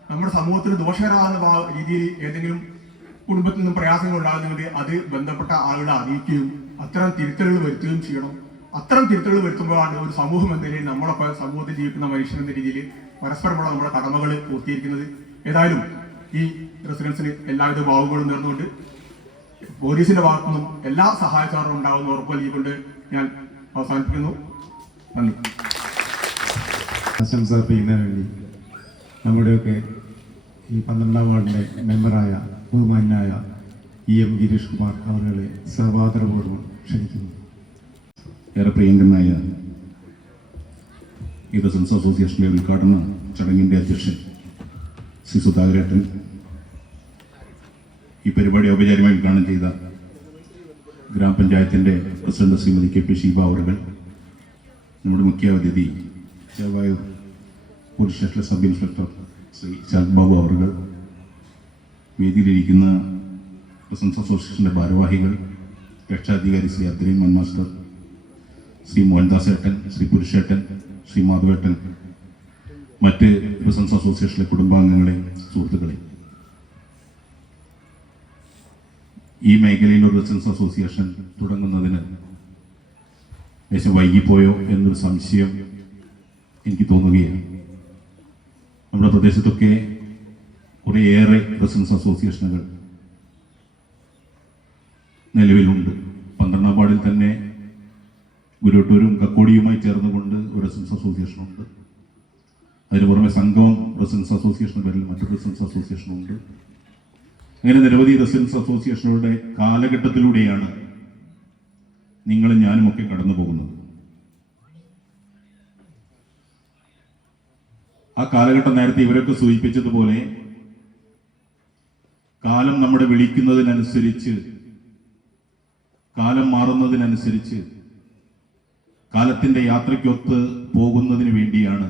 നമ്മുടെ സമൂഹത്തിന് ദോഷകരമാകുന്ന രീതിയിൽ ഏതെങ്കിലും കുടുംബത്തിൽ നിന്നും പ്രയാസങ്ങൾ ഉണ്ടാകുന്നുണ്ടെങ്കിൽ അത് ബന്ധപ്പെട്ട ആളുകളെ അറിയിക്കുകയും അത്തരം തിരുത്തലുകൾ വരുത്തുകയും ചെയ്യണം. അത്തരം തിരുത്തലുകൾ വരുത്തുമ്പോഴാണ് ഒരു സമൂഹം എന്ന നിലയിൽ നമ്മളൊക്കെ സമൂഹത്തിൽ ജീവിക്കുന്ന മനുഷ്യൻ എന്ന രീതിയിൽ പരസ്പരമുള്ള നമ്മുടെ കടമകൾ പൂർത്തീകരിക്കുന്നത്. ഏതായാലും ഈ റെസിഡൻസിന് എല്ലാവിധ ഭാവുകളും നേർന്നുകൊണ്ട് പോലീസിന്റെ ഭാഗത്തുനിന്നും എല്ലാ സഹായക്കാരും ഉണ്ടാകുന്ന ഉറപ്പ് നൽകിക്കൊണ്ട് ഞാൻ അവസാനിപ്പിക്കുന്നു. നന്ദി. ആശംസ അർപ്പിക്കുന്നതിന് വേണ്ടി നമ്മുടെയൊക്കെ ഈ 12ാം വാർഡിന്റെ മെമ്പറായ ബഹുമാന്യനായ EM ഗിരീഷ് കുമാർ അവരുടെ സർവാദരപൂർവ്വം ക്ഷണിക്കുന്നു. ഏറെ പ്രിയങ്കരനായ ഈ റെസിഡൻസ് അസോസിയേഷന്റെ ഉദ്ഘാടന ചടങ്ങിന്റെ അധ്യക്ഷൻ ശ്രീ സുധാകരേട്ടൻ, ഈ പരിപാടി ഔപചാരികമായി ഉദ്ഘാടനം ചെയ്ത ഗ്രാമപഞ്ചായത്തിന്റെ പ്രസിഡന്റ് ശ്രീമതി KP ഷീബ അവറുകൾ, നമ്മുടെ മുഖ്യ അതിഥി ചേവായൂർ പോലീസ് സ്റ്റേഷനിലെ സബ് ഇൻസ്പെക്ടർ ശ്രീ ശരത് ബാബു അവറുകൾ, വേദിയിലിരിക്കുന്ന റെസിഡൻസ് അസോസിയേഷന്റെ ഭാരവാഹികൾ, രക്ഷാധികാരി ശ്രീ അബ്ദുറഹ്മാൻ മാസ്റ്റർ, ശ്രീ മോഹൻദാസ് ഏട്ടൻ, ശ്രീ പുരുഷേട്ടൻ, ശ്രീ മാധവേട്ടൻ, മറ്റ് റെസിഡൻസ് അസോസിയേഷനിലെ കുടുംബാംഗങ്ങളെ, സുഹൃത്തുക്കളെ, ഈ മേഖലയിൽ ഒരു റെസിഡൻസ് അസോസിയേഷൻ തുടങ്ങുന്നതിന് ലേശം വൈകിപ്പോയോ എന്നൊരു സംശയം എനിക്ക് തോന്നുകയാണ്. നമ്മുടെ പ്രദേശത്തൊക്കെ കുറേയേറെ റെസിഡൻസ് അസോസിയേഷനുകൾ നിലവിലുണ്ട്. 12ാം വാർഡിൽ തന്നെ ഗുരുവട്ടൂരും കക്കോടിയുമായി ചേർന്നുകൊണ്ട് ഒരു റെസിഡൻസ് അസോസിയേഷനുണ്ട്. അതിന് പുറമെ സംഗമം റെസിഡൻസ് അസോസിയേഷൻ പേരിൽ മറ്റൊരു റെസിഡൻസ് അസോസിയേഷനുണ്ട്. അങ്ങനെ നിരവധി റെസിഡൻസ് അസോസിയേഷനുകളുടെ കാലഘട്ടത്തിലൂടെയാണ് നിങ്ങളും ഞാനുമൊക്കെ കടന്നു പോകുന്നത്. ആ കാലഘട്ടം നേരത്തെ ഇവരൊക്കെ സൂചിപ്പിച്ചതുപോലെ കാലം നമ്മുടെ വിളിക്കുന്നതിനനുസരിച്ച്, കാലം മാറുന്നതിനനുസരിച്ച്, കാലത്തിന്റെ യാത്രയ്ക്കൊത്ത് പോകുന്നതിന് വേണ്ടിയാണ്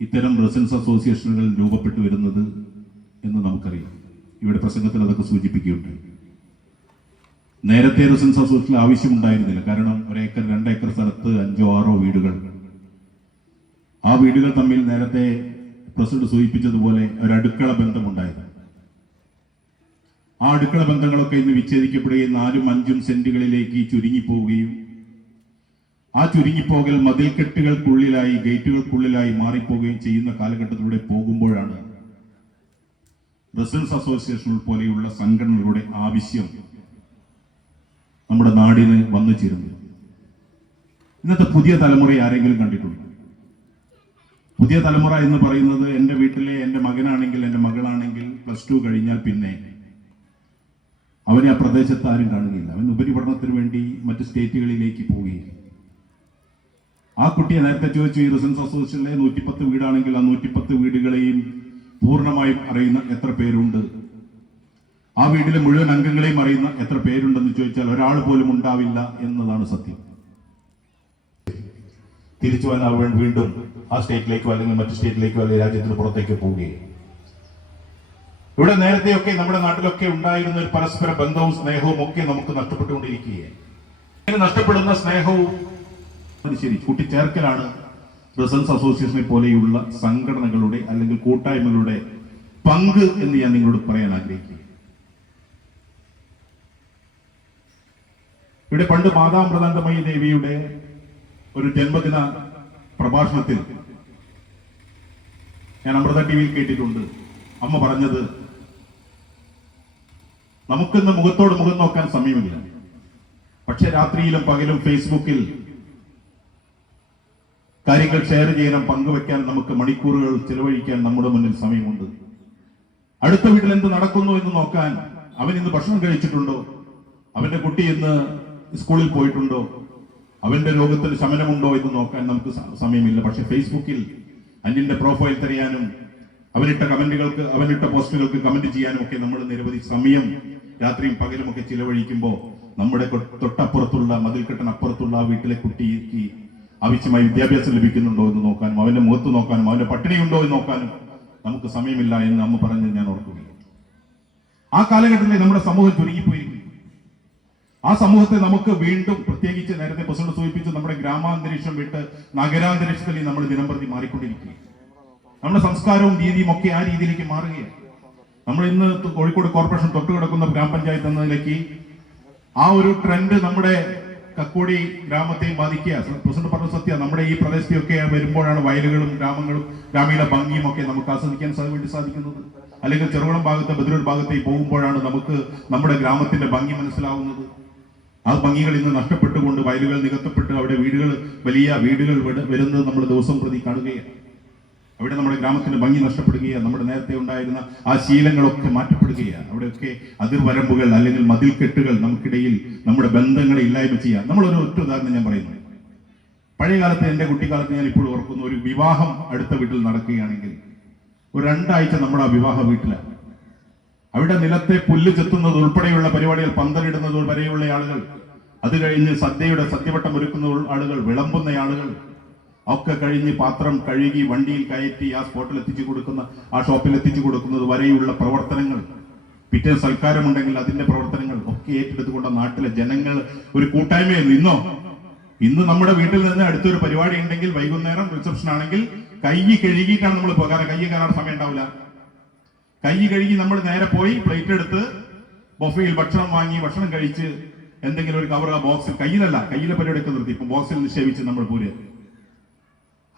ഇത്തരം റെസിഡൻസ് അസോസിയേഷനുകൾ രൂപപ്പെട്ടു വരുന്നത് എന്ന് നമുക്കറിയാം. ഇവിടെ പ്രസംഗത്തിൽ അതൊക്കെ സൂചിപ്പിക്കുകയുണ്ടായി. നേരത്തെ റെസിഡൻസ് അസോസിയേഷൻ ആവശ്യമുണ്ടായിരുന്നില്ല. കാരണം 1 ഏക്കർ 2 ഏക്കർ സ്ഥലത്ത് 5 or 6 വീടുകൾ, ആ വീടുകൾ തമ്മിൽ നേരത്തെ പ്രസിഡന്റ് സൂചിപ്പിച്ചതുപോലെ ഒരു അടുക്കള ബന്ധമുണ്ടായിരുന്നു. ആ അടുക്കള ബന്ധങ്ങളൊക്കെ ഇന്ന് വിച്ഛേദിക്കപ്പെടുകയും 4ഉം 5ഉം സെന്റുകളിലേക്ക് ചുരുങ്ങിപ്പോവുകയും ആ ചുരുങ്ങിപ്പോകൽ മതിൽക്കെട്ടുകൾക്കുള്ളിലായി, ഗേറ്റുകൾക്കുള്ളിലായി മാറിപ്പോവുകയും ചെയ്യുന്ന കാലഘട്ടത്തിലൂടെ പോകുമ്പോഴാണ് റെസിഡൻസ് അസോസിയേഷനുകൾ പോലെയുള്ള സംഘടനകളുടെ ആവശ്യം നമ്മുടെ നാടിന് വന്നു ചേരുന്നത്. ഇന്നത്തെ പുതിയ തലമുറയെ ആരെങ്കിലും കണ്ടിട്ടുണ്ടോ? പുതിയ തലമുറ എന്ന് പറയുന്നത് എൻ്റെ വീട്ടിലെ എൻ്റെ മകനാണെങ്കിൽ, എൻ്റെ മകളാണെങ്കിൽ +2 കഴിഞ്ഞാൽ പിന്നെ അവനെ ആ പ്രദേശത്ത് ആരും കാണുകയില്ല. അവൻ ഉപരിപഠനത്തിന് വേണ്ടി മറ്റ് സ്റ്റേറ്റുകളിലേക്ക് പോവുകയും, ആ കുട്ടിയെ നേരത്തെ ചോദിച്ചു, ഈ റെസിഡൻസ് അസോസിയേഷനിലെ 110 വീടാണെങ്കിൽ ആ 110 വീടുകളെയും പൂർണ്ണമായും അറിയുന്ന എത്ര പേരുണ്ട്? ആ വീട്ടിലെ മുഴുവൻ അംഗങ്ങളെയും അറിയുന്ന എത്ര പേരുണ്ടെന്ന് ചോദിച്ചാൽ ഒരാൾ പോലും ഉണ്ടാവില്ല എന്നതാണ് സത്യം. തിരിച്ചു വന്നാൽ അവൻ വീണ്ടും ആ സ്റ്റേറ്റിലേക്കോ അല്ലെങ്കിൽ മറ്റു സ്റ്റേറ്റിലേക്കോ അല്ലെങ്കിൽ രാജ്യത്തിന് പുറത്തേക്കോ പോവുകയും. ഇവിടെ നേരത്തെയൊക്കെ നമ്മുടെ നാട്ടിലൊക്കെ ഉണ്ടായിരുന്ന ഒരു പരസ്പര ബന്ധവും സ്നേഹവും ഒക്കെ നമുക്ക് നഷ്ടപ്പെട്ടുകൊണ്ടിരിക്കുകയാണ്. ഇങ്ങനെ നഷ്ടപ്പെടുന്ന സ്നേഹവും ശരി കൂട്ടിച്ചേർക്കലാണ് റെസിഡൻസ് അസോസിയേഷനെ പോലെയുള്ള സംഘടനകളുടെ അല്ലെങ്കിൽ കൂട്ടായ്മകളുടെ പങ്ക് എന്ന് ഞാൻ നിങ്ങളോട് പറയാൻ ആഗ്രഹിക്കുന്നു. ഇവിടെ പണ്ട് മാതാമൃതാനന്ദമയി ദേവിയുടെ ഒരു ജന്മദിന പ്രഭാഷണത്തിൽ ഞാൻ അമൃത ടിവിയിൽ കേട്ടിട്ടുണ്ട്. അമ്മ പറഞ്ഞത്, നമുക്കിന്ന് മുഖത്തോട് മുഖം നോക്കാൻ സമയമില്ല, പക്ഷെ രാത്രിയിലും പകലും ഫേസ്ബുക്കിൽ കാര്യങ്ങൾ ഷെയർ ചെയ്യാനും പങ്കുവെക്കാൻ നമുക്ക് മണിക്കൂറുകൾ ചിലവഴിക്കാൻ നമ്മുടെ മുന്നിൽ സമയമുണ്ട്. അടുത്ത വീട്ടിൽ എന്ത് നടക്കുന്നു എന്ന് നോക്കാൻ, അവൻ ഇന്ന് ഭക്ഷണം കഴിച്ചിട്ടുണ്ടോ, അവന്റെ കുട്ടി ഇന്ന് സ്കൂളിൽ പോയിട്ടുണ്ടോ, അവന്റെ രോഗത്തിന് ശമനമുണ്ടോ എന്ന് നോക്കാൻ നമുക്ക് സമയമില്ല. പക്ഷെ ഫേസ്ബുക്കിൽ അന്യന്റെ പ്രൊഫൈൽ തിരയാനും അവനിട്ട കമന്റുകൾക്ക്, അവനിട്ട പോസ്റ്റുകൾക്ക് കമന്റ് ചെയ്യാനും ഒക്കെ നമ്മൾ നിരവധി സമയം രാത്രിയും പകലും ഒക്കെ ചിലവഴിക്കുമ്പോൾ നമ്മുടെ തൊട്ടപ്പുറത്തുള്ള മതിൽക്കെട്ടിനപ്പുറത്തുള്ള ആ വീട്ടിലെ കുട്ടിക്ക് ആവശ്യമായി വിദ്യാഭ്യാസം ലഭിക്കുന്നുണ്ടോ എന്ന് നോക്കാനും, അവന്റെ മുഖത്ത് നോക്കാനും, അവന്റെ പട്ടിണിയുണ്ടോ എന്ന് നോക്കാനും നമുക്ക് സമയമില്ല എന്ന് അമ്മ പറഞ്ഞ് ഞാൻ ഓർക്കുകയാണ്. ആ കാലഘട്ടത്തിൽ നമ്മുടെ സമൂഹം ചുരുങ്ങിപ്പോയിരിക്കുന്നു. ആ സമൂഹത്തെ നമുക്ക് വീണ്ടും, പ്രത്യേകിച്ച് നേരത്തെ പ്രസിഡന്റ് സൂചിപ്പിച്ച്, നമ്മുടെ ഗ്രാമാന്തരീക്ഷം വിട്ട് നഗരാന്തരീക്ഷത്തിൽ നമ്മൾ ദിനംപ്രതി മാറിക്കൊണ്ടിരിക്കുകയാണ്. നമ്മുടെ സംസ്കാരവും രീതിയും ഒക്കെ ആ രീതിയിലേക്ക് മാറുകയാണ്. നമ്മൾ ഇന്ന് കോഴിക്കോട് കോർപ്പറേഷൻ തൊട്ടുകിടക്കുന്ന ഗ്രാമപഞ്ചായത്ത് എന്നതിലേക്ക് ആ ഒരു ട്രെൻഡ് നമ്മുടെ കക്കോടി ഗ്രാമത്തെയും ബാധിക്കുക. പ്രസിഡന്റ് പറഞ്ഞ സത്യം, നമ്മുടെ ഈ പ്രദേശത്തെയൊക്കെ വരുമ്പോഴാണ് വയലുകളും ഗ്രാമങ്ങളും ഗ്രാമീണ ഭംഗിയും ഒക്കെ നമുക്ക് ആസ്വദിക്കാൻ വേണ്ടി സാധിക്കുന്നത്. അല്ലെങ്കിൽ ചെറുകുളം ഭാഗത്ത്, ബദരൂർ ഭാഗത്തേക്ക് പോകുമ്പോഴാണ് നമുക്ക് നമ്മുടെ ഗ്രാമത്തിന്റെ ഭംഗി മനസ്സിലാവുന്നത്. ആ ഭംഗികൾ ഇന്ന് നഷ്ടപ്പെട്ടുകൊണ്ട് വയലുകൾ നികത്തപ്പെട്ട് അവിടെ വീടുകൾ, വലിയ വീടുകൾ വരുന്നത് നമ്മൾ ദിവസം പ്രതി കാണുകയാണ്. അവിടെ നമ്മുടെ ഗ്രാമത്തിന്റെ ഭംഗി നഷ്ടപ്പെടുകയാണ്. നമ്മുടെ നേരത്തെ ഉണ്ടായിരുന്ന ആ ശീലങ്ങളൊക്കെ മാറ്റപ്പെടുകയാണ്. അവിടെയൊക്കെ അതിർവരമ്പുകൾ അല്ലെങ്കിൽ മതിൽക്കെട്ടുകൾ നമുക്കിടയിൽ നമ്മുടെ ബന്ധങ്ങളെ ഇല്ലായ്മ ചെയ്യാം. നമ്മളൊരു ഒറ്റ ഉദാഹരണം ഞാൻ പറയുന്നു. പഴയകാലത്ത്, എൻ്റെ കുട്ടിക്കാലത്ത് ഞാൻ ഇപ്പോൾ ഓർക്കുന്ന, ഒരു വിവാഹം അടുത്ത വീട്ടിൽ നടക്കുകയാണെങ്കിൽ ഒരു 2 ആഴ്ച നമ്മുടെ ആ വിവാഹ വീട്ടിലാണ്. അവിടെ നിലത്തെ പുല്ല് ചെത്തുന്നത് ഉൾപ്പെടെയുള്ള പരിപാടികൾ, പന്തലിടുന്നത് വരെയുള്ള ആളുകൾ, അത് കഴിഞ്ഞ് സദ്യവട്ടം ഒരുക്കുന്ന ആളുകൾ, വിളമ്പുന്ന ആളുകൾ ഒക്കെ കഴിഞ്ഞ് പാത്രം കഴുകി വണ്ടിയിൽ കയറ്റി ആ സ്പോട്ടിൽ എത്തിച്ചു കൊടുക്കുന്ന, ആ ഷോപ്പിൽ എത്തിച്ചു കൊടുക്കുന്നത് വരെയുള്ള പ്രവർത്തനങ്ങൾ, പിറ്റേ സൽക്കാരമുണ്ടെങ്കിൽ അതിന്റെ പ്രവർത്തനങ്ങൾ ഒക്കെ ഏറ്റെടുത്തുകൊണ്ട് നാട്ടിലെ ജനങ്ങൾ ഒരു കൂട്ടായ്മയായിരുന്നു. ഇന്ന് നമ്മുടെ വീട്ടിൽ നിന്ന് അടുത്തൊരു പരിപാടി ഉണ്ടെങ്കിൽ വൈകുന്നേരം റിസപ്ഷൻ ആണെങ്കിൽ കൈ കഴുകിയിട്ടാണ് നമ്മൾ പോകാറ്. കൈ കയറാൻ സമയം ഉണ്ടാവില്ല. കൈ കഴുകി നമ്മൾ നേരെ പോയി പ്ലേറ്റ് എടുത്ത് ബൊഫയിൽ ഭക്ഷണം വാങ്ങി ഭക്ഷണം കഴിച്ച് എന്തെങ്കിലും ഒരു കവർ, ആ ബോക്സിൽ, കയ്യിലെ പരിപാടിയൊക്കെ നിർത്തി ഇപ്പൊ ബോക്സിൽ നിക്ഷേപിച്ച് നമ്മൾ പോരുക.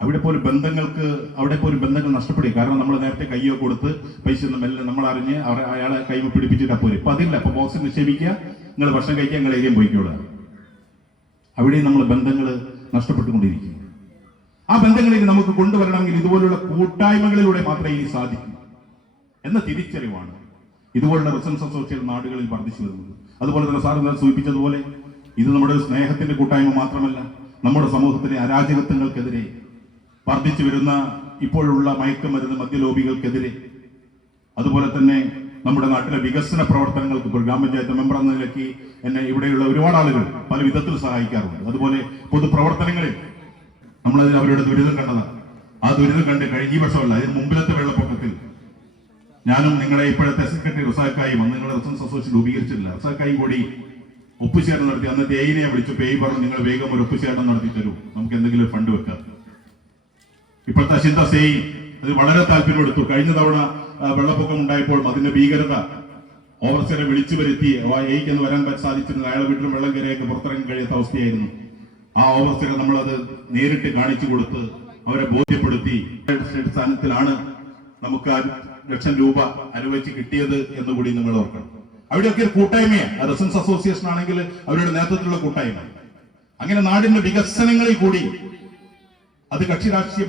അവിടെ പോലും ബന്ധങ്ങൾ നഷ്ടപ്പെടുക. കാരണം നമ്മൾ നേരത്തെ കയ്യോ കൊടുത്ത് പൈസ ഒന്നും മെല്ലെ നമ്മൾ അറിഞ്ഞ് അയാളെ കൈമ പിടിപ്പിച്ചിട്ടാ പോരും. ഇപ്പൊ അതില്ല. ഇപ്പൊ ബോക്സിൽ നിക്ഷേപിക്കുക, നിങ്ങൾ ഭക്ഷണം കഴിക്കുക, നിങ്ങൾ ഏരിയയും പോയിക്കോളുക. അവിടെയും നമ്മൾ ബന്ധങ്ങൾ നഷ്ടപ്പെട്ടുകൊണ്ടിരിക്കും. ആ ബന്ധങ്ങളിലേക്ക് നമുക്ക് കൊണ്ടുവരണമെങ്കിൽ ഇതുപോലുള്ള കൂട്ടായ്മകളിലൂടെ മാത്രമേ ഇനി സാധിക്കൂ എന്ന തിരിച്ചറിവാണ് ഇതുപോലുള്ള റെസിഡൻസ് അസോസിയേഷൻ നാടുകളിൽ വർദ്ധിച്ചു വരുന്നത്. അതുപോലെ തന്നെ സാർ സൂചിപ്പിച്ചതുപോലെ ഇത് നമ്മുടെ സ്നേഹത്തിന്റെ കൂട്ടായ്മ മാത്രമല്ല, നമ്മുടെ സമൂഹത്തിലെ അരാജകത്വങ്ങൾക്കെതിരെ വർദ്ധിച്ചു വരുന്ന ഇപ്പോഴുള്ള മയക്കുമരുന്ന് മദ്യലോബികൾക്കെതിരെ, അതുപോലെ തന്നെ നമ്മുടെ നാട്ടിലെ വികസന പ്രവർത്തനങ്ങൾക്ക് ഇപ്പോൾ ഗ്രാമപഞ്ചായത്ത് മെമ്പർ എന്ന നിലയ്ക്ക് എന്നെ ഇവിടെയുള്ള ഒരുപാട് ആളുകൾ പല വിധത്തിൽ സഹായിക്കാറുണ്ട്. അതുപോലെ പൊതുപ്രവർത്തനങ്ങളിൽ നമ്മളതിന് അവരുടെ ദുരിതം കണ്ടതാണ്. ആ ദുരിതം കണ്ട് കഴിഞ്ഞ വർഷമല്ല, അതിന് മുമ്പിലത്തെ വെള്ളപ്പൊക്കത്തിൽ ഞാനും നിങ്ങളെ ഇപ്പോഴത്തെ സെക്രട്ടറി റസാക്കായും, അന്ന് നിങ്ങളെ റെസിഡൻസ് അസോസിയേഷൻ രൂപീകരിച്ചിട്ടില്ല, റസാക്കായും കൂടി ഒപ്പുചേരണം നടത്തി. അന്നത്തെ എയിനെ വിളിച്ചു, പേയ് പറഞ്ഞു നിങ്ങൾ വേഗം ഒരു ഒപ്പുചേരണം നടത്തി തരൂ, നമുക്ക് എന്തെങ്കിലും ഫണ്ട് വെക്കാം. ഇപ്പോഴത്തെ അശിന്ത സെയ് അത് വളരെ താല്പര്യമെടുത്തു. കഴിഞ്ഞ തവണ വെള്ളപ്പൊക്കം ഉണ്ടായപ്പോൾ അതിന്റെ ഭീകരത ഓവർസിയറെ വിളിച്ചു വരുത്തി എയ്ക്ക് എന്ന് വരാൻ സാധിച്ചിരുന്നു. അയാളെ വീട്ടിലും വെള്ളം കയറിയൊക്കെ പുറത്തിറങ്ങാൻ കഴിയാത്ത അവസ്ഥയായിരുന്നു. ആ ഓവർസിയറെ നമ്മളത് നേരിട്ട് കാണിച്ചു കൊടുത്ത് അവരെ ബോധ്യപ്പെടുത്തി സ്ഥാനത്തിലാണ് നമുക്ക് ആ ലക്ഷം അനുവദിച്ച് കിട്ടിയത് എന്നുകൂടി നിങ്ങൾ ഓർക്കണം. അവിടെയൊക്കെ ഒരു കൂട്ടായ്മയാണ്. റെസിഡൻസ് അസോസിയേഷൻ ആണെങ്കിൽ അവരുടെ നേതൃത്വത്തിലുള്ള കൂട്ടായ്മ. അങ്ങനെ നാടിന്റെ വികസനങ്ങളിൽ കൂടി അത് കക്ഷി രാഷ്ട്രീയ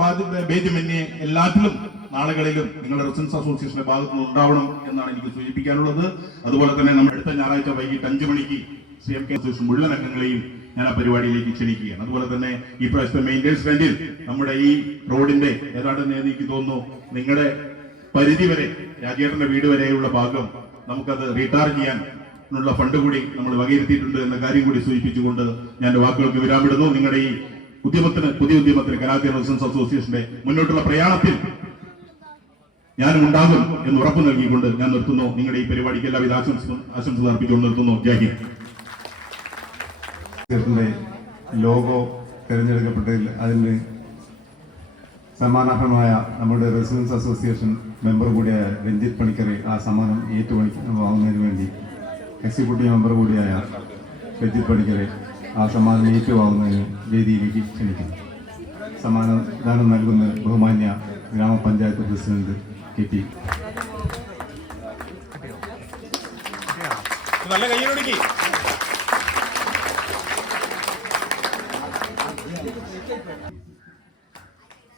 ഭേദമന്യേ എല്ലാത്തിലും നാളുകളിലും നിങ്ങളുടെ റെസിഡൻസ് അസോസിയേഷന്റെ ഭാഗത്ത് നിന്ന് ഉണ്ടാവണം എന്നാണ് എനിക്ക് സൂചിപ്പിക്കാനുള്ളത്. അതുപോലെ തന്നെ നമ്മുടെ അടുത്ത ഞായറാഴ്ച വൈകിട്ട് 5 മണിക്ക് CMK അസോസിയേഷൻ മുഴുവൻ അംഗങ്ങളെയും ഞാൻ ആ പരിപാടിയിലേക്ക് ക്ഷണിക്കുകയാണ്. അതുപോലെ തന്നെ ഈ പ്രാവശ്യത്തെ മെയിൻ്റെനൻസ് ഫണ്ടിൽ നമ്മുടെ ഈ റോഡിന്റെ ഏതാണ്ട് എനിക്ക് തോന്നുന്നു നിങ്ങളുടെ പരിധി വരെ രാജേട്ടന്റെ വീട് വരെയുള്ള ഭാഗം നമുക്കത് റീടാർജ് ചെയ്യാനുള്ള ഫണ്ട് കൂടി നമ്മൾ വകയിരുത്തിയിട്ടുണ്ട് എന്ന കാര്യം കൂടി സൂചിപ്പിച്ചുകൊണ്ട് ഞാൻ വാക്കുകൾക്ക് വിരാമിടുന്നു. നിങ്ങളുടെ ഈ പുതിയ ഉദ്യമത്തിന് കലാത്തി റെസിഡൻസ് അസോസിയേഷന്റെ മുന്നോട്ടുള്ള പ്രയാണത്തിൽ ഞാനും ഉണ്ടാകും എന്ന് ഉറപ്പു നൽകിക്കൊണ്ട് ഞാൻ നിർത്തുന്നു. നിങ്ങളുടെ ഈ പരിപാടിക്ക് എല്ലാവിധ ആശംസകൾ അർപ്പിച്ചുകൊണ്ട് നിർത്തുന്നു. ജയ് ഹിന്ദ്. ലോഗോ തിരഞ്ഞെടുക്കപ്പെട്ടതിൽ അതിന് സമ്മാനാർഹമായ നമ്മുടെ റെസിഡൻസ് അസോസിയേഷൻ മെമ്പർ കൂടിയായ രഞ്ജിത്ത് പണിക്കറെ ആ സമ്മാനം ഏറ്റുവാങ്ങുന്നതിന് വേണ്ടി എക്സിക്യൂട്ടീവ് മെമ്പർ കൂടിയായ രഞ്ജിത്ത് പണിക്കറെ ആ സമ്മാനം ഏറ്റുവാങ്ങുന്നതിന് വേദിയിലേക്ക് ക്ഷണിക്കുന്നു. സമ്മാനദാനം നൽകുന്ന ബഹുമാന്യ ഗ്രാമപഞ്ചായത്ത് പ്രസിഡന്റ് KP. നല്ല കയ്യിലൊടുക്കി.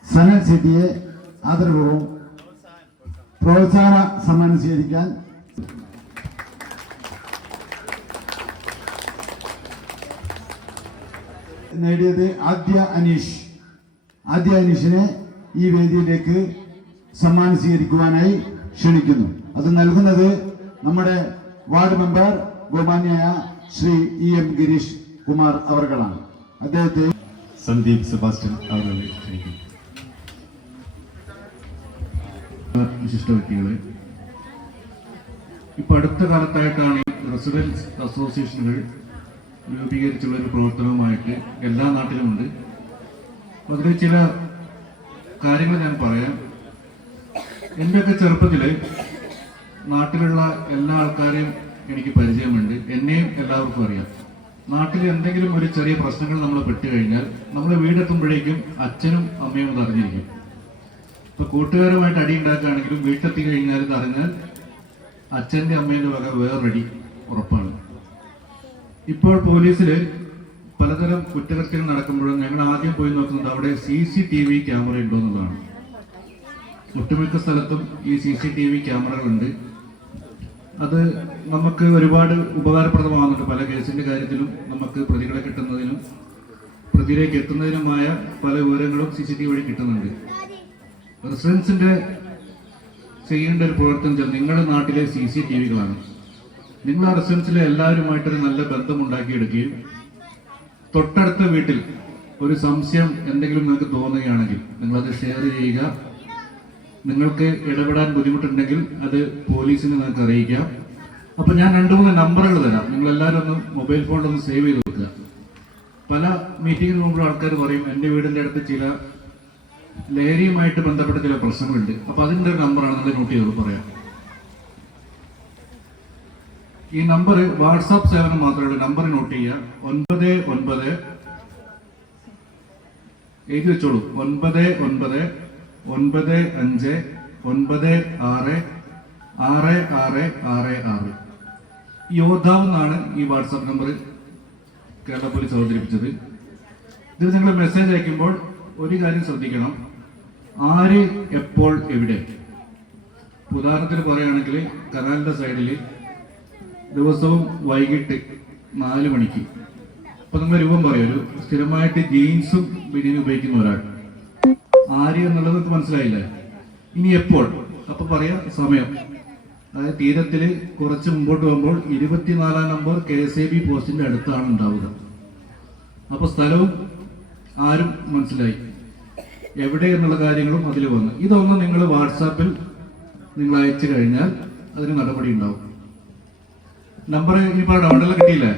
സനൽ സെറ്റിയെ ആദരപൂർവ്വം പ്രോത്സാഹന സമ്മാനം സ്വീകരിക്കാൻ നേടിയത് ആദ്യ അനീഷിനെ ഈ വേദിയിലേക്ക് സമ്മാനം സ്വീകരിക്കുവാനായി ക്ഷണിക്കുന്നു. അത് നൽകുന്നത് നമ്മുടെ വാർഡ് മെമ്പർ ബഹുമാന്യായ ശ്രീ EM ഗിരീഷ് കുമാർ അവർകളാണ്. അദ്ദേഹത്തെ സന്ദീപ് സെബാസ്റ്റ്യൻ അവരെ ക്ഷണിക്കുന്നു. വിശിഷ്ട വ്യക്തികളെ, ഇപ്പൊ അടുത്ത കാലത്തായിട്ടാണ് റെസിഡൻസ് അസോസിയേഷനുകൾ രൂപീകരിച്ചുള്ള ഒരു പ്രവർത്തനവുമായിട്ട് എല്ലാ നാട്ടിലുമുണ്ട്. അതിൽ ചില കാര്യങ്ങൾ ഞാൻ പറയാം. എൻ്റെയൊക്കെ ചെറുപ്പത്തിൽ നാട്ടിലുള്ള എല്ലാ ആൾക്കാരെയും എനിക്ക് പരിചയമുണ്ട്, എന്നെയും എല്ലാവർക്കും അറിയാം. നാട്ടിൽ എന്തെങ്കിലും ഒരു ചെറിയ പ്രശ്നങ്ങൾ നമ്മൾ പെട്ടു കഴിഞ്ഞാൽ നമ്മൾ വീടെത്തുമ്പോഴേക്കും അച്ഛനും അമ്മയും അത് അറിഞ്ഞിരിക്കും. ഇപ്പൊ കൂട്ടുകാരുമായിട്ട് അടി ഉണ്ടാക്കുകയാണെങ്കിലും വീട്ടിലെത്തി കഴിഞ്ഞാൽ ഇത് അറിഞ്ഞാൽ അച്ഛൻ്റെ അമ്മേൻ്റെ വക വേറൊരടി ഉറപ്പാണ്. ഇപ്പോൾ പോലീസിൽ പലതരം കുറ്റകൃത്യങ്ങൾ നടക്കുമ്പോഴും ഞങ്ങൾ ആദ്യം പോയി നോക്കുന്നത് അവിടെ CCTV ക്യാമറ ഉണ്ടോ എന്നുള്ളതാണ്. ഒട്ടുമിക്ക സ്ഥലത്തും ഈ CCTV ക്യാമറകളുണ്ട്. അത് നമുക്ക് ഒരുപാട് ഉപകാരപ്രദമാകുന്നുണ്ട്. പല കേസിന്റെ കാര്യത്തിലും നമുക്ക് പ്രതികളെ കിട്ടുന്നതിനും പ്രതിയിലേക്ക് എത്തുന്നതിനുമായ പല വിവരങ്ങളും CCTV വഴി കിട്ടുന്നുണ്ട്. റെസിഡൻസിന്റെ ചെയ്യേണ്ട ഒരു പ്രവർത്തനം നിങ്ങളുടെ നാട്ടിലെ CCTVകളാണ്. നിങ്ങൾ ആ റെസിഡൻസിലെ എല്ലാവരുമായിട്ടൊരു നല്ല ബന്ധം ഉണ്ടാക്കിയെടുക്കുകയും തൊട്ടടുത്ത വീട്ടിൽ ഒരു സംശയം എന്തെങ്കിലും നിങ്ങൾക്ക് തോന്നുകയാണെങ്കിൽ നിങ്ങളത് ഷെയർ ചെയ്യുക. നിങ്ങൾക്ക് ഇടപെടാൻ ബുദ്ധിമുട്ടുണ്ടെങ്കിൽ അത് പോലീസിനെ നിങ്ങൾക്ക് അറിയിക്കാം. അപ്പൊ ഞാൻ 2-3 നമ്പറുകൾ തരാം. നിങ്ങൾ എല്ലാവരും ഒന്ന് മൊബൈൽ ഫോണിലൊന്ന് സേവ് ചെയ്ത് വെക്കുക. പല മീറ്റിംഗിന് മുമ്പ് ആൾക്കാർ പറയും എൻ്റെ വീടിൻ്റെ അടുത്ത് ചില ലഹരിയുമായിട്ട് ബന്ധപ്പെട്ട ചില പ്രശ്നങ്ങളുണ്ട്. അപ്പൊ അതിൻ്റെ ഒരു നമ്പറാണ് നിങ്ങൾ നോട്ട് ചെയ്തത് പറയാം. ഈ നമ്പർ വാട്സാപ്പ് സേവനം മാത്രമേ നമ്പർ നോട്ട് ചെയ്യുക. 99 എഴുതി വെച്ചോളൂ. 9995966666. യോദ്ധാവ് എന്നാണ് ഈ വാട്സാപ്പ് നമ്പർ കേരള പോലീസ് അവതരിപ്പിച്ചത്. ഇതിൽ നിങ്ങൾ മെസ്സേജ് അയക്കുമ്പോൾ ഒരു കാര്യം ശ്രദ്ധിക്കണം, ആര് എപ്പോൾ എവിടെ. ഉദാഹരണത്തിന് പറയുകയാണെങ്കിൽ കനാലിന്റെ സൈഡിൽ ദിവസവും വൈകിട്ട് 4 മണിക്ക് അപ്പൊ നമ്മൾ രൂപം പറയും, ഒരു സ്ഥിരമായിട്ട് ജീൻസും ബനിയനും ഉപയോഗിക്കുന്ന ഒരാൾ ആര് എന്നുള്ളത് മനസ്സിലായില്ലേ? ഇനി എപ്പോൾ അപ്പൊ പറയാം സമയം. അതായത് തീരത്തിൽ കുറച്ച് മുമ്പോട്ട് പോകുമ്പോൾ 24 നമ്പർ KSAB പോസ്റ്റിന്റെ അടുത്താണ് ഉണ്ടാവുക. അപ്പൊ സ്ഥലവും ആരും മനസ്സിലായി, എവിടെ എന്നുള്ള കാര്യങ്ങളും അതിൽ വന്നു. ഇതൊന്ന് നിങ്ങൾ വാട്സാപ്പിൽ നിങ്ങൾ അയച്ചു കഴിഞ്ഞാൽ അതിന് നടപടി ഉണ്ടാവും. നമ്പർ ഇനിയിപ്പോൾ ഡൗൺലോഡ് കിട്ടിയില്ലേ?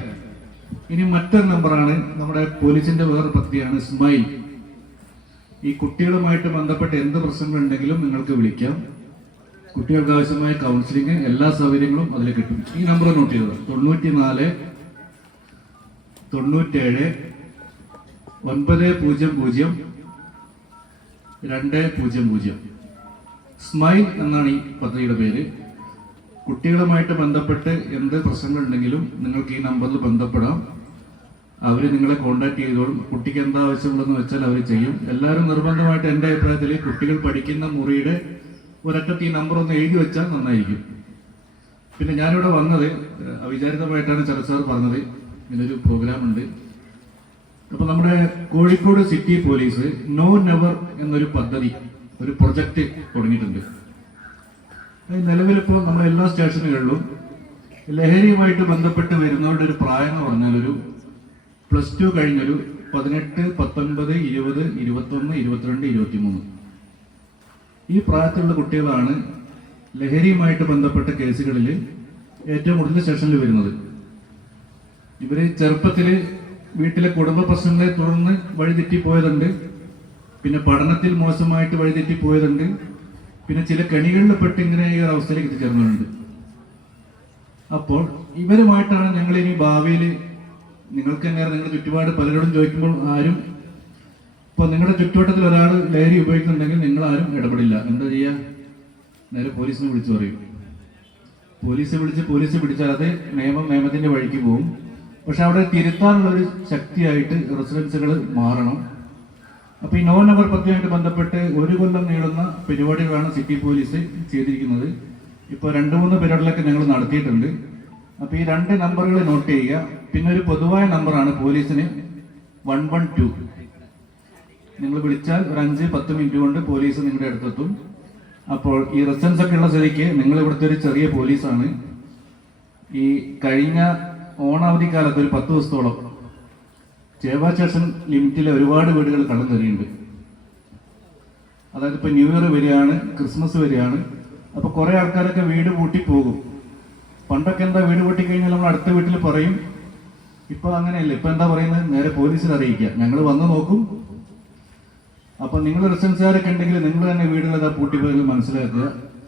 ഇനി മറ്റൊരു നമ്പറാണ് നമ്മുടെ പോലീസിന്റെ വേറെ പദ്ധതിയാണ് സ്മൈൽ. ഈ കുട്ടികളുമായിട്ട് ബന്ധപ്പെട്ട് എന്ത് പ്രശ്നങ്ങളുണ്ടെങ്കിലും നിങ്ങൾക്ക് വിളിക്കാം. കുട്ടികൾക്ക് ആവശ്യമായ കൗൺസിലിംഗ് എല്ലാ സൗകര്യങ്ങളും അതിൽ കിട്ടും. ഈ നമ്പർ നോട്ട് ചെയ്തത് 94 97 900 200. സ്മൈൽ എന്നാണ് ഈ പദ്ധതിയുടെ പേര്. കുട്ടികളുമായിട്ട് ബന്ധപ്പെട്ട് എന്ത് പ്രശ്നങ്ങളുണ്ടെങ്കിലും നിങ്ങൾക്ക് ഈ നമ്പറിൽ ബന്ധപ്പെടാം. അവർ നിങ്ങളെ കോൺടാക്ട് ചെയ്തോളും. കുട്ടിക്ക് എന്താ ആവശ്യമുള്ളതെന്ന് വെച്ചാൽ അവർ ചെയ്യും. എല്ലാവരും നിർബന്ധമായിട്ട് എൻ്റെ അഭിപ്രായത്തിൽ കുട്ടികൾ പഠിക്കുന്ന മുറിയുടെ ഒരറ്റത്ത് ഈ നമ്പർ ഒന്ന് എഴുതി വെച്ചാൽ നന്നായിരിക്കും. പിന്നെ ഞാനിവിടെ വന്നത് അവിചാരിതമായിട്ടാണ് ചരട് സാർ പറഞ്ഞത് ഇങ്ങനൊരു പ്രോഗ്രാം ഉണ്ട്. അപ്പൊ നമ്മുടെ Kozhikode city police no never എന്നൊരു പദ്ധതി, ഒരു പ്രൊജക്ട് തുടങ്ങിയിട്ടുണ്ട്. നിലവിലിപ്പോൾ നമ്മുടെ എല്ലാ സ്റ്റേഷനുകളിലും ലഹരിയുമായിട്ട് ബന്ധപ്പെട്ട് വരുന്നവരുടെ ഒരു പ്രായം എന്ന് പറഞ്ഞാൽ ഒരു +2 കഴിഞ്ഞൊരു 18, 19, 20, 21, 22, 23 ഈ പ്രായത്തിലുള്ള കുട്ടികളാണ് ലഹരിയുമായിട്ട് ബന്ധപ്പെട്ട കേസുകളിൽ ഏറ്റവും കൂടുതൽ സ്റ്റേഷനിൽ വരുന്നത്. ഇവര് ചെറുപ്പത്തിൽ വീട്ടിലെ കുടുംബ പ്രശ്നങ്ങളെ തുടർന്ന് വഴിതെറ്റിപ്പോയതുണ്ട്, പിന്നെ പഠനത്തിൽ മോശമായിട്ട് വഴിതെറ്റിപ്പോയതുണ്ട്, പിന്നെ ചില കെണികളിൽ പെട്ട് ഇങ്ങനെ ഈ ഒരു അവസ്ഥയിലേക്ക് എത്തിച്ചേർന്നുണ്ട്. അപ്പോൾ ഇവരുമായിട്ടാണ് ഞങ്ങൾ ഇനി ഭാവിയിൽ നിങ്ങൾക്ക് തന്നെയാണ് നിങ്ങളുടെ ചുറ്റുപാട് പലരോടും ചോദിക്കുമ്പോൾ ആരും ഇപ്പോൾ നിങ്ങളുടെ ചുറ്റുവട്ടത്തിൽ ഒരാൾ ലഹരി ഉപയോഗിക്കുന്നുണ്ടെങ്കിൽ നിങ്ങൾ ആരും ഇടപെടില്ല. എന്താ ചെയ്യുക? നേരെ പോലീസിനെ വിളിച്ചു പറയും. പോലീസ് പിടിച്ചാൽ അത് നിയമത്തിന്റെ വഴിക്ക് പോകും. പക്ഷെ അവിടെ തിരുത്താനുള്ളൊരു ശക്തിയായിട്ട് റെസിഡൻസുകൾ മാറണം. അപ്പൊ ഈ നോ നമ്പർ പദ്ധതിയായിട്ട് ബന്ധപ്പെട്ട് 1 കൊല്ലം നീളുന്ന പരിപാടികളാണ് സിറ്റി പോലീസ് ചെയ്തിരിക്കുന്നത്. ഇപ്പോൾ 2-3 പരിപാടികളൊക്കെ ഞങ്ങൾ നടത്തിയിട്ടുണ്ട്. അപ്പൊ ഈ 2 നമ്പറുകൾ നോട്ട് ചെയ്യുക. പിന്നെ ഒരു പൊതുവായ നമ്പറാണ് പോലീസിന് 112. നിങ്ങൾ വിളിച്ചാൽ ഒരു 5-10 മിനിറ്റ് കൊണ്ട് പോലീസ് നിങ്ങളുടെ അടുത്തെത്തും. അപ്പോൾ ഈ റെസിഡൻസ് ഒക്കെ ഉള്ള സ്ഥിതിക്ക് നിങ്ങൾ ഇവിടുത്തെ ഒരു ചെറിയ പോലീസാണ്. ഈ കഴിഞ്ഞ ഓണാവധിക്കാലത്ത് ഒരു 10 ദിവസത്തോളം ചേവാ സ്റ്റേഷൻ ലിമിറ്റിലെ ഒരുപാട് വീടുകൾ കള്ളം തരിയുണ്ട്. അതായത് ഇപ്പൊ ന്യൂ ഇയർ വരികയാണ്, ക്രിസ്മസ് വരികയാണ്. അപ്പൊ കുറെ ആൾക്കാരൊക്കെ വീട് പൂട്ടി പോകും. പണ്ടൊക്കെ എന്താ, വീട് പൂട്ടി കഴിഞ്ഞാൽ നമ്മൾ അടുത്ത വീട്ടിൽ പറയും. ഇപ്പൊ അങ്ങനെയല്ല. ഇപ്പൊ എന്താ പറയുന്നത്? നേരെ പോലീസിൽ അറിയിക്കുക, ഞങ്ങൾ വന്ന് നോക്കും. അപ്പൊ നിങ്ങൾ റെസിഡൻസുകാരൊക്കെ ഉണ്ടെങ്കിൽ നിങ്ങൾ തന്നെ വീടുകളെന്താ പൂട്ടിപ്പോയത് മനസ്സിലാക്കുക.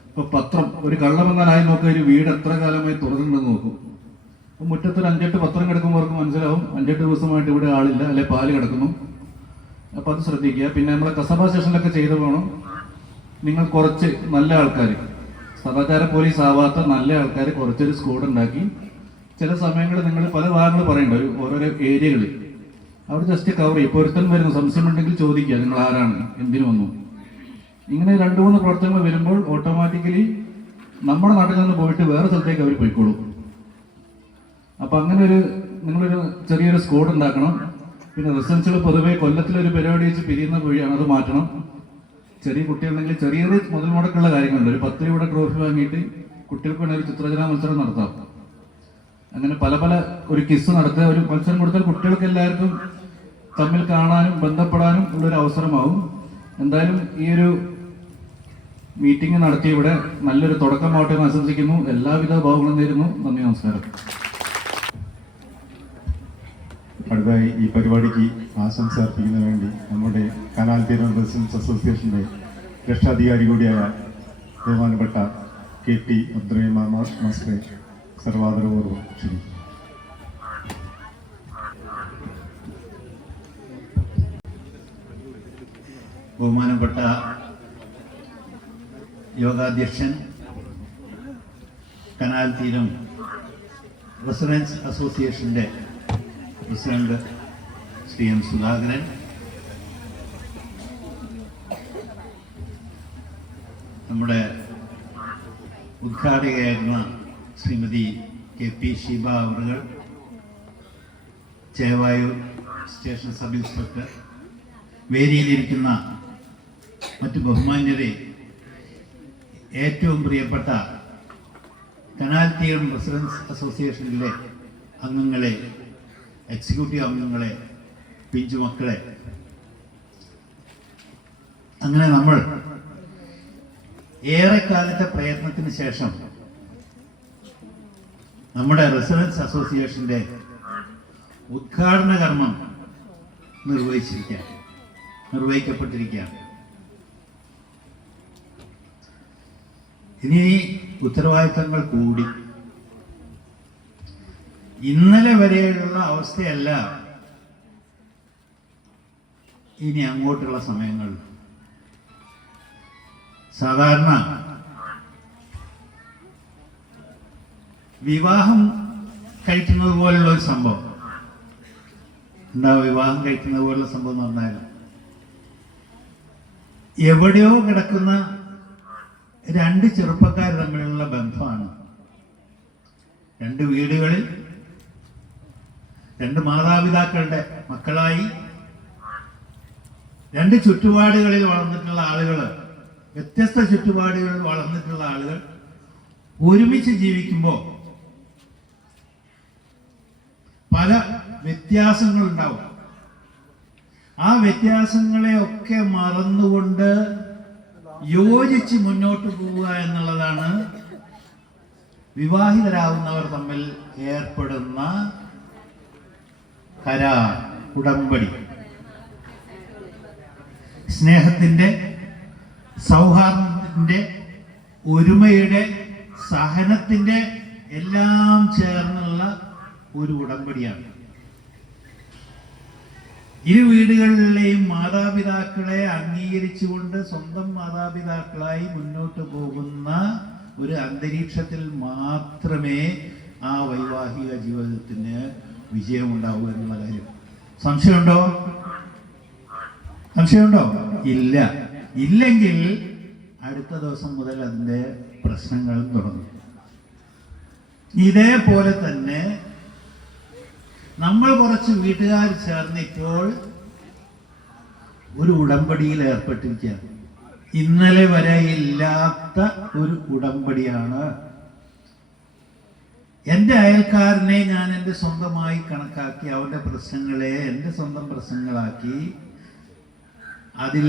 ഇപ്പൊ പത്രം, ഒരു കള്ളം വന്നാലായി നോക്കുക, ഒരു വീട് എത്ര കാലമായി തുറന്നിട്ടുണ്ടെന്ന് നോക്കും. അപ്പൊ മുറ്റത്തൊരു 5-8 പത്രം കിടക്കുമ്പോൾ അവർക്ക് മനസ്സിലാവും 5-8 ദിവസമായിട്ട് ഇവിടെ ആളില്ല, അല്ലെ പാല് കിടക്കുന്നു. അപ്പൊ അത് ശ്രദ്ധിക്കുക. പിന്നെ നമ്മളെ കസബ സ്റ്റേഷനിലൊക്കെ ചെയ്തു പോകണം. നിങ്ങൾ കുറച്ച് നല്ല ആൾക്കാർ, സദാചാര പോലീസ് ആവാത്ത നല്ല ആൾക്കാർ കുറച്ചൊരു സ്ക്വാഡ് ഉണ്ടാക്കി ചില സമയങ്ങളിൽ നിങ്ങൾ പല ഭാഗങ്ങൾ പറയണ്ട, ഓരോരോ ഏരിയകളിൽ അവിടെ ജസ്റ്റ് കവർ ചെയ്യും. ഇപ്പോൾ ഒരുത്തൻ വരുന്നു, സംശയമുണ്ടെങ്കിൽ ചോദിക്കുക നിങ്ങൾ ആരാണ്, എന്തിനു വന്നു. ഇങ്ങനെ 2-3 പ്രവർത്തനങ്ങൾ വരുമ്പോൾ ഓട്ടോമാറ്റിക്കലി നമ്മുടെ നാട്ടിൽ നിന്ന് പോയിട്ട് വേറെ സ്ഥലത്തേക്ക് അവർ പോയിക്കോളും. അപ്പൊ അങ്ങനെ നിങ്ങളൊരു ചെറിയൊരു സ്ക്വാഡ് ഉണ്ടാക്കണം. പിന്നെ റെസിഡൻസുകൾ പൊതുവെ കൊല്ലത്തിലൊരു പരിപാടി വെച്ച് പിരിയുന്ന വഴിയാണ്, അത് മാറ്റണം. ചെറിയ കുട്ടികളുണ്ടെങ്കിൽ ചെറിയ മുതൽ മുടക്കുള്ള കാര്യങ്ങളുണ്ട്. ഒരു 10 രൂപയുടെ ട്രോഫി വാങ്ങിയിട്ട് കുട്ടികൾക്ക് വേണ്ടി ഒരു ചിത്രരചനാ മത്സരം നടത്താം. അങ്ങനെ പല ഒരു കിസ് നടത്തുക, ഒരു മത്സരം കൊടുത്താൽ കുട്ടികൾക്ക് എല്ലാവർക്കും തമ്മിൽ കാണാനും ബന്ധപ്പെടാനും ഉള്ളൊരു അവസരമാവും. എന്തായാലും ഈ ഒരു മീറ്റിംഗ് നടത്തി ഇവിടെ നല്ലൊരു തുടക്കമാവട്ടെ എന്ന് ആശംസിക്കുന്നു. എല്ലാവിധ ഭാവങ്ങളും നേരുന്നു. നന്ദി, നമസ്കാരം. അടുത്തായി ഈ പരിപാടിക്ക് ആശംസ അർപ്പിക്കുന്നതിന് വേണ്ടി നമ്മുടെ കനാൽ തീരം റെസിഡൻസ് അസോസിയേഷന്റെ രക്ഷാധികാരി കൂടിയായ ബഹുമാനപ്പെട്ട KP അബ്ദുറഹ്മാൻ മാസ്റ്ററെ സർവാദരപൂർവ്വം ക്ഷണിക്കുന്നു. ബഹുമാനപ്പെട്ട യോഗാധ്യക്ഷൻ, കനാൽ തീരം റെസിഡൻസ് അസോസിയേഷന്റെ പ്രസിഡന്റ് ശ്രീ M. സുധാകരൻ, നമ്മുടെ ഉദ്ഘാടകയായിരുന്ന ശ്രീമതി KP ഷീബ അവറുകൾ, ചേവായൂർ സ്റ്റേഷൻ സബ് ഇൻസ്പെക്ടർ, വേദിയിലിരിക്കുന്ന മറ്റ് ബഹുമാന്യരെ, ഏറ്റവും പ്രിയപ്പെട്ട കനാൽ തീരം റെസിഡൻസ് അസോസിയേഷനിലെ അംഗങ്ങളെ, എക്സിക്യൂട്ടീവ് അംഗങ്ങളെ, പിഞ്ചുമക്കളെ, അങ്ങനെ നമ്മൾ ഏറെക്കാലത്തെ പ്രയത്നത്തിന് ശേഷം നമ്മുടെ റെസിഡൻസ് അസോസിയേഷന്റെ ഉദ്ഘാടന കർമ്മം നിർവഹിക്കപ്പെട്ടിരിക്കുകയാണ്. ഇനി ഉത്തരവാദിത്തങ്ങൾ കൂടി. ഇന്നലെ വരെയുള്ള അവസ്ഥയല്ല ഇനി അങ്ങോട്ടുള്ള സമയങ്ങൾ. സാധാരണ വിവാഹം കഴിക്കുന്നത് പോലുള്ള ഒരു സംഭവം വിവാഹം കഴിക്കുന്നത് പോലുള്ള സംഭവം എന്ന് പറഞ്ഞാൽ എവിടെയോ കിടക്കുന്ന രണ്ട് ചെറുപ്പക്കാർ തമ്മിലുള്ള ബന്ധമാണ്. രണ്ട് വീടുകളിൽ രണ്ട് മാതാപിതാക്കളുടെ മക്കളായി രണ്ട് ചുറ്റുപാടുകളിൽ വളർന്നിട്ടുള്ള ആളുകൾ, വ്യത്യസ്ത ചുറ്റുപാടുകളിൽ വളർന്നിട്ടുള്ള ആളുകൾ ഒരുമിച്ച് ജീവിക്കുമ്പോൾ പല വ്യത്യാസങ്ങളുണ്ടാവും. ആ വ്യത്യാസങ്ങളെ ഒക്കെ മറന്നുകൊണ്ട് യോജിച്ച് മുന്നോട്ട് പോവുക എന്നുള്ളതാണ് വിവാഹിതരാകുന്നവർ തമ്മിൽ ഏർപ്പെടുന്ന കരാർ, ഉടമ്പടി. സ്നേഹത്തിന്റെ, സൗഹാർദ്ദത്തിന്റെ, ഒരുമയുടെ, സഹനത്തിന്റെ എല്ലാം ചേർന്നുള്ള ഒരു ഉടമ്പടിയാണ്. ഇരു വീടുകളിലെയും മാതാപിതാക്കളെ അംഗീകരിച്ചുകൊണ്ട് സ്വന്തം മാതാപിതാക്കളായി മുന്നോട്ട് പോകുന്ന ഒരു അന്തരീക്ഷത്തിൽ മാത്രമേ ആ വൈവാഹിക ജീവിതത്തിന് വിജയമുണ്ടാവൂ എന്നുള്ള കാര്യം സംശയമുണ്ടോ? ഇല്ല. ഇല്ലെങ്കിൽ അടുത്ത ദിവസം മുതൽ അതിൻ്റെ പ്രശ്നങ്ങൾ തുടങ്ങും. ഇതേപോലെ തന്നെ നമ്മൾ കുറച്ച് വീട്ടുകാർ ചേർന്ന് ഇപ്പോൾ ഒരു ഉടമ്പടിയിൽ ഏർപ്പെട്ടിരിക്കുകയാണ്. ഇന്നലെ വരെ ഇല്ലാത്ത ഒരു ഉടമ്പടിയാണ്. എൻ്റെ അയൽക്കാരനെ ഞാൻ എൻ്റെ സ്വന്തമായി കണക്കാക്കി, അവൻ്റെ പ്രശ്നങ്ങളെ എൻ്റെ സ്വന്തം പ്രശ്നങ്ങളാക്കി, അതിൽ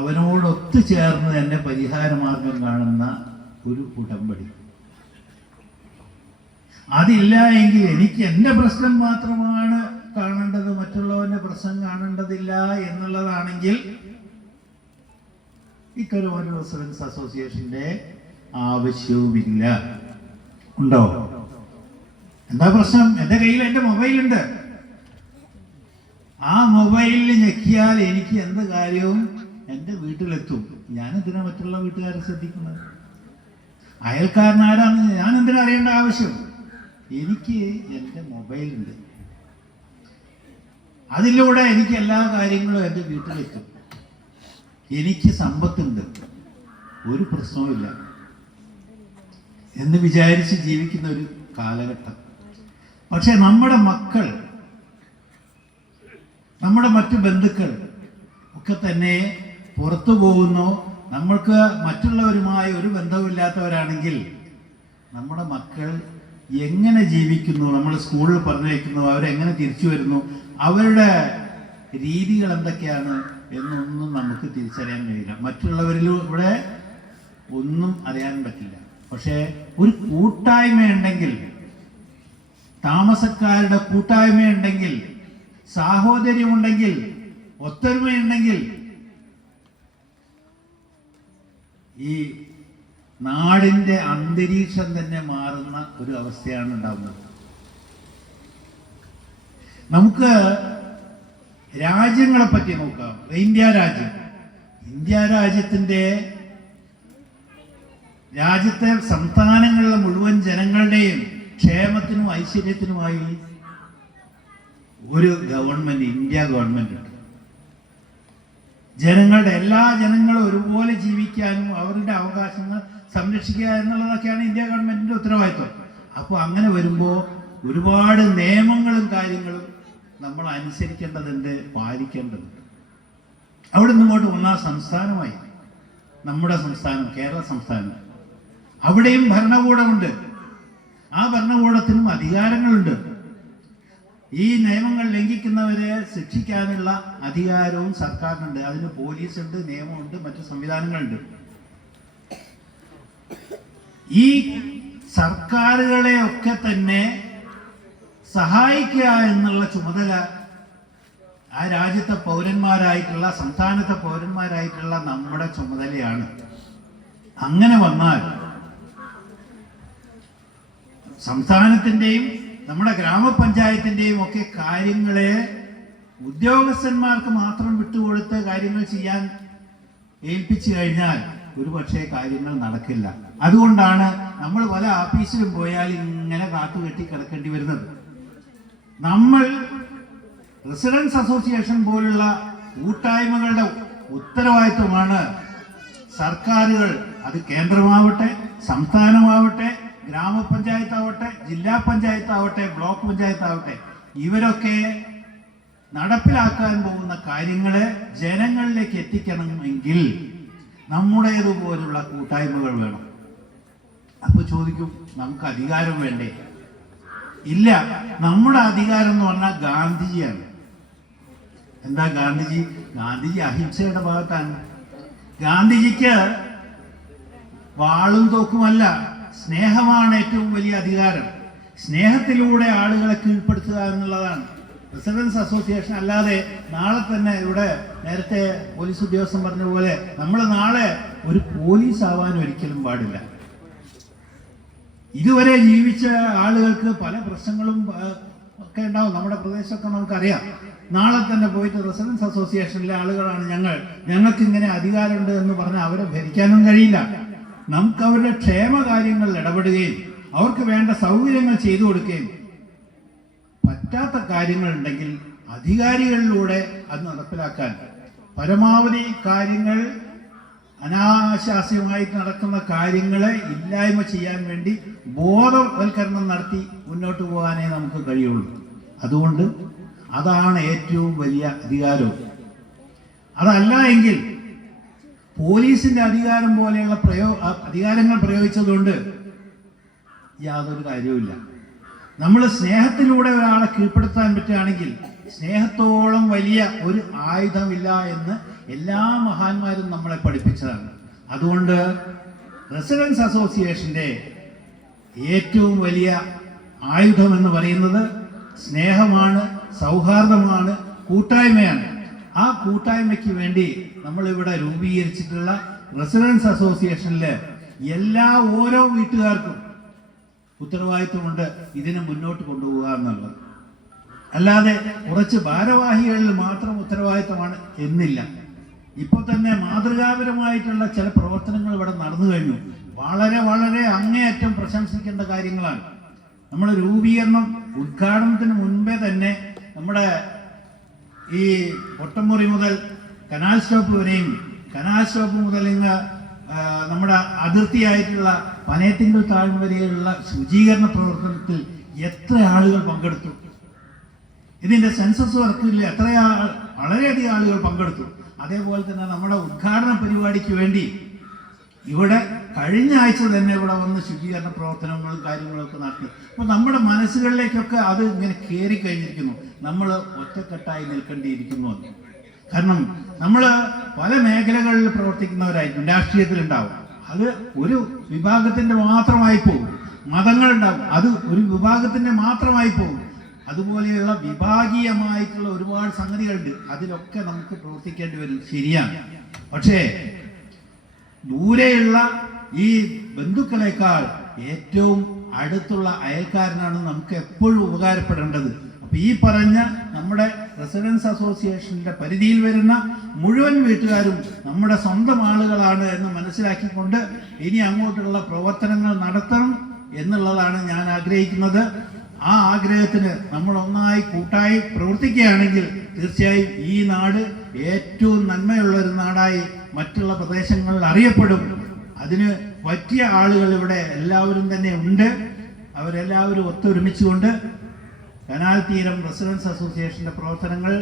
അവനോടൊത്തു ചേർന്ന് തന്നെ പരിഹാരമാർഗം കാണുന്ന ഒരു ഉടമ്പടി. അതില്ല എങ്കിൽ എനിക്ക് എൻ്റെ പ്രശ്നം മാത്രമാണ് കാണേണ്ടത്, മറ്റുള്ളവന്റെ പ്രശ്നം കാണേണ്ടതില്ല എന്നുള്ളതാണെങ്കിൽ ഇത്തരം ഒരു റെസിഡൻസ് അസോസിയേഷന്റെ ആവശ്യവുമില്ല. ഉണ്ടോ? എന്താ പ്രശ്നം? എൻ്റെ കയ്യിൽ എൻ്റെ മൊബൈലുണ്ട്. ആ മൊബൈലിൽ ഞെക്കിയാൽ എനിക്ക് എന്ത് കാര്യവും എൻ്റെ വീട്ടിലെത്തും. ഞാനെന്തിനാ മറ്റുള്ള വീട്ടുകാരെ ശ്രദ്ധിക്കുന്നത്? അയൽക്കാരനാരാന്ന് ഞാൻ എന്തിനാ അറിയേണ്ട ആവശ്യം? എനിക്ക് എൻ്റെ മൊബൈലുണ്ട്. അതിലൂടെ എനിക്ക് എല്ലാ കാര്യങ്ങളും എൻ്റെ വീട്ടിലെത്തും. എനിക്ക് സമ്പത്തുണ്ട്, ഒരു പ്രശ്നവുമില്ല എന്ന് വിചാരിച്ച് ജീവിക്കുന്ന ഒരു കാലഘട്ടം. പക്ഷെ നമ്മുടെ മക്കൾ, നമ്മുടെ മറ്റു ബന്ധുക്കൾ ഒക്കെ തന്നെ പുറത്തു പോകുന്നു. നമ്മൾക്ക് മറ്റുള്ളവരുമായി ഒരു ബന്ധവുമില്ലാത്തവരാണെങ്കിൽ നമ്മുടെ മക്കൾ എങ്ങനെ ജീവിക്കുന്നു, നമ്മൾ സ്കൂളിൽ പറഞ്ഞയക്കുന്നു, അവരെങ്ങനെ തിരിച്ചു വരുന്നു, അവരുടെ രീതികൾ എന്തൊക്കെയാണ് എന്നൊന്നും നമുക്ക് തിരിച്ചറിയാൻ കഴിയില്ല. മറ്റുള്ളവരിലൂടെ ഒന്നും അറിയാൻ പറ്റില്ല. പക്ഷേ ഒരു കൂട്ടായ്മയുണ്ടെങ്കിൽ, താമസക്കാരുടെ കൂട്ടായ്മയുണ്ടെങ്കിൽ, സാഹോദര്യമുണ്ടെങ്കിൽ, ഒത്തൊരുമയുണ്ടെങ്കിൽ ഈ നാടിന്റെ അന്തരീക്ഷം തന്നെ മാറുന്ന ഒരു അവസ്ഥയാണ് ഉണ്ടാകുന്നത്. നമുക്ക് രാജ്യങ്ങളെ പറ്റി നോക്കാം. ഇന്ത്യ രാജ്യത്തെ സംസ്ഥാനങ്ങളിലെ മുഴുവൻ ജനങ്ങളുടെയും ക്ഷേമത്തിനും ഐശ്വര്യത്തിനുമായി ഒരു ഗവൺമെന്റ്, ഇന്ത്യ ഗവൺമെന്റ് ഉണ്ട്. എല്ലാ ജനങ്ങളും ഒരുപോലെ ജീവിക്കാനും അവരുടെ അവകാശങ്ങൾ സംരക്ഷിക്കുക എന്നുള്ളതൊക്കെയാണ് ഇന്ത്യ ഗവൺമെന്റിന്റെ ഉത്തരവാദിത്വം. അപ്പോൾ അങ്ങനെ വരുമ്പോൾ ഒരുപാട് നിയമങ്ങളും കാര്യങ്ങളും നമ്മൾ അനുസരിക്കേണ്ടതുണ്ട്, പാലിക്കേണ്ടതുണ്ട്. അവിടെ നിന്ന് ഇങ്ങോട്ട് വന്ന സംസ്ഥാനമായി, നമ്മുടെ സംസ്ഥാനം, കേരള സംസ്ഥാനം. അവിടെയും ഭരണകൂടമുണ്ട്. ആ ഭരണകൂടത്തിനും അധികാരങ്ങളുണ്ട്. ഈ നിയമങ്ങൾ ലംഘിക്കുന്നവരെ ശിക്ഷിക്കാനുള്ള അധികാരവും സർക്കാരിനുണ്ട്. അതിന് പോലീസുണ്ട്, നിയമമുണ്ട്, മറ്റു സംവിധാനങ്ങളുണ്ട്. ഈ സർക്കാരുകളെ ഒക്കെ തന്നെ സഹായിക്കുക എന്നുള്ള ചുമതല ആ രാജ്യത്തെ പൗരന്മാരായിട്ടുള്ള, സംസ്ഥാനത്തെ പൗരന്മാരായിട്ടുള്ള നമ്മുടെ ചുമതലയാണ്. അങ്ങനെ വന്നാൽ സംസ്ഥാനത്തിൻ്റെയും നമ്മുടെ ഗ്രാമപഞ്ചായത്തിൻ്റെയും ഒക്കെ കാര്യങ്ങളെ ഉദ്യോഗസ്ഥന്മാർക്ക് മാത്രം വിട്ടുകൊടുത്ത് കാര്യങ്ങൾ ചെയ്യാൻ ഏൽപ്പിച്ചു കഴിഞ്ഞാൽ ഒരുപക്ഷെ കാര്യങ്ങൾ നടക്കില്ല. അതുകൊണ്ടാണ് നമ്മൾ പല ഓഫീസിലും പോയാൽ ഇങ്ങനെ കാത്തുകെട്ടി കിടക്കേണ്ടി വരുന്നത്. നമ്മൾ റെസിഡൻസ് അസോസിയേഷൻ പോലുള്ള കൂട്ടായ്മകളുടെ ഉത്തരവാദിത്വമാണ് സർക്കാരുകൾ, അത് കേന്ദ്രമാവട്ടെ, സംസ്ഥാനമാവട്ടെ, ഗ്രാമപഞ്ചായത്താവട്ടെ, ജില്ലാ പഞ്ചായത്താവട്ടെ, ബ്ലോക്ക് പഞ്ചായത്താവട്ടെ, ഇവരൊക്കെ നടപ്പിലാക്കാൻ പോകുന്ന കാര്യങ്ങളെ ജനങ്ങളിലേക്ക് എത്തിക്കണമെങ്കിൽ നമ്മുടേതുപോലുള്ള കൂട്ടായ്മകൾ വേണം. അപ്പോൾ ചോദിക്കും, നമുക്ക് അധികാരം വേണ്ടേ? ഇല്ല, നമ്മുടെ അധികാരം എന്ന് പറഞ്ഞാൽ ഗാന്ധിജിയാണ്. എന്താ ഗാന്ധിജി? ഗാന്ധിജി അഹിംസയുടെ ഭാഗത്താണ്. ഗാന്ധിജിക്ക് വാളും തോക്കുമല്ല, സ്നേഹമാണ് ഏറ്റവും വലിയ അധികാരം. സ്നേഹത്തിലൂടെ ആളുകളെ കീഴ്പ്പെടുത്തുക എന്നുള്ളതാണ് റെസിഡൻസ് അസോസിയേഷൻ. അല്ലാതെ നാളെ തന്നെ ഇവിടെ നേരത്തെ പോലീസ് ഉദ്യോഗസ്ഥൻ പറഞ്ഞ പോലെ നമ്മൾ നാളെ ഒരു പോലീസ് ആവാൻ ഒരിക്കലും പാടില്ല. ഇതുവരെ ജീവിച്ച ആളുകൾക്ക് പല പ്രശ്നങ്ങളും ഒക്കെ ഉണ്ടാവും. നമ്മുടെ പ്രദേശമൊക്കെ നമുക്കറിയാം. നാളെ തന്നെ പോയിട്ട് റെസിഡൻസ് അസോസിയേഷനിലെ ആളുകളാണ് ഞങ്ങൾക്ക് ഇങ്ങനെ അധികാരമുണ്ട് എന്ന് പറഞ്ഞാൽ അവരെ ഭരിക്കാനും കഴിയില്ല. നമുക്ക് അവരുടെ ക്ഷേമകാര്യങ്ങളിൽ ഇടപെടുകയും അവർക്ക് വേണ്ട സൗകര്യങ്ങൾ ചെയ്തു കൊടുക്കുകയും പറ്റാത്ത കാര്യങ്ങളുണ്ടെങ്കിൽ അധികാരികളിലൂടെ അത് നടപ്പിലാക്കാൻ, പരമാവധി കാര്യങ്ങൾ, അനാശാസ്യമായിട്ട് നടക്കുന്ന കാര്യങ്ങളെ ഇല്ലായ്മ ചെയ്യാൻ വേണ്ടി ബോധവൽക്കരണം നടത്തി മുന്നോട്ട് പോകാനേ നമുക്ക് കഴിയുള്ളൂ. അതുകൊണ്ട് അതാണ് ഏറ്റവും വലിയ അധികാരവും. അതല്ല എങ്കിൽ പോലീസിന്റെ അധികാരം പോലെയുള്ള അധികാരങ്ങൾ പ്രയോഗിച്ചതുകൊണ്ട് യാതൊരു കാര്യവുമില്ല. നമ്മൾ സ്നേഹത്തിലൂടെ ഒരാളെ കീഴ്പ്പെടുത്താൻ പറ്റുകയാണെങ്കിൽ സ്നേഹത്തോളം വലിയ ഒരു ആയുധമില്ല എന്ന് എല്ലാ മഹാന്മാരും നമ്മളെ പഠിപ്പിച്ചതാണ്. അതുകൊണ്ട് റെസിഡൻസ് അസോസിയേഷന്റെ ഏറ്റവും വലിയ ആയുധം എന്ന് പറയുന്നത് സ്നേഹമാണ്, സൗഹാർദ്ദമാണ്, കൂട്ടായ്മയാണ്. ആ കൂട്ടായ്മയ്ക്ക് വേണ്ടി നമ്മളിവിടെ രൂപീകരിച്ചിട്ടുള്ള റെസിഡൻസ് അസോസിയേഷനിലെ ഓരോ വീട്ടുകാർക്കും ഉത്തരവാദിത്വമുണ്ട് ഇതിനെ മുന്നോട്ട് കൊണ്ടുപോകുക എന്നുള്ളത്. അല്ലാതെ കുറച്ച് ഭാരവാഹികളിൽ മാത്രം ഉത്തരവാദിത്വമാണ് എന്നില്ല. ഇപ്പോൾ തന്നെ മാതൃകാപരമായിട്ടുള്ള ചില പ്രവർത്തനങ്ങൾ ഇവിടെ നടന്നു കഴിഞ്ഞു. വളരെ വളരെ അങ്ങേയറ്റം പ്രശംസിക്കേണ്ട കാര്യങ്ങളാണ്. നമ്മുടെ രൂപീകരണം ഉദ്ഘാടനത്തിന് മുൻപേ തന്നെ നമ്മുടെ ഈ പൊട്ടമുറി മുതൽ കനാൽ സ്റ്റോപ്പ് വരെയും, കനാൽ സ്റ്റോപ്പ് മുതൽ ഇങ്ങ് നമ്മുടെ അതിർത്തിയായിട്ടുള്ള പനയത്തിങ്കൽ താഴ്ന്ന വരെയുള്ള ശുചീകരണ പ്രവർത്തനത്തിൽ എത്ര ആളുകൾ പങ്കെടുത്തു? ഇതിന്റെ സെൻസസ് വർക്കിൽ വളരെയധികം ആളുകൾ പങ്കെടുത്തു. അതേപോലെ തന്നെ നമ്മുടെ ഉദ്ഘാടന പരിപാടിക്ക് വേണ്ടി ഇവിടെ കഴിഞ്ഞ ആഴ്ച തന്നെ ഇവിടെ വന്ന് ശുചീകരണ പ്രവർത്തനങ്ങളും കാര്യങ്ങളൊക്കെ നടത്തി. അപ്പോൾ നമ്മുടെ മനസ്സുകളിലേക്കൊക്കെ അത് ഇങ്ങനെ കയറി കഴിഞ്ഞിരിക്കുന്നു. നമ്മൾ ഒറ്റക്കെട്ടായി നിൽക്കേണ്ടിയിരിക്കുന്നു. കാരണം നമ്മൾ പല മേഖലകളിൽ പ്രവർത്തിക്കുന്നവരായിരിക്കും, രാഷ്ട്രീയത്തിലുണ്ടാവും, അത് ഒരു വിഭാഗത്തിന്റെ മാത്രമായി പോകും. മതങ്ങളുണ്ടാവും, അത് ഒരു വിഭാഗത്തിന്റെ മാത്രമായി പോകും. അതുപോലെയുള്ള വിഭാഗീയമായിട്ടുള്ള ഒരുപാട് സംഗതികളുണ്ട്. അതിലൊക്കെ നമുക്ക് പ്രവർത്തിക്കേണ്ടി വരും, ശരിയാണ്. പക്ഷേ ദൂരെയുള്ള ഈ ബന്ധുക്കളെക്കാൾ ഏറ്റവും അടുത്തുള്ള അയൽക്കാരനാണ് നമുക്ക് എപ്പോഴും ഉപകാരപ്പെടേണ്ടത്. അപ്പൊ ഈ പറഞ്ഞ നമ്മുടെ റെസിഡൻസ് അസോസിയേഷന്റെ പരിധിയിൽ വരുന്ന മുഴുവൻ വീട്ടുകാരും നമ്മുടെ സ്വന്തം ആളുകളാണ് എന്ന് മനസ്സിലാക്കിക്കൊണ്ട് ഇനി അങ്ങോട്ടുള്ള പ്രവർത്തനങ്ങൾ നടത്തണം എന്നുള്ളതാണ് ഞാൻ ആഗ്രഹിക്കുന്നത്. ആ ആഗ്രഹത്തിന് നമ്മൾ ഒന്നായി കൂട്ടായി പ്രവർത്തിക്കുകയാണെങ്കിൽ തീർച്ചയായും ഈ നാട് ഏറ്റവും നന്മയുള്ള ഒരു നാടായി മറ്റുള്ള പ്രദേശങ്ങളിൽ അറിയപ്പെടും. അതിന് പറ്റിയ ആളുകൾ ഇവിടെ എല്ലാവരും തന്നെ ഉണ്ട്. അവരെല്ലാവരും ഒത്തൊരുമിച്ചുകൊണ്ട് കനാൽ തീരം റെസിഡൻസ് അസോസിയേഷൻ്റെ പ്രവർത്തനങ്ങൾ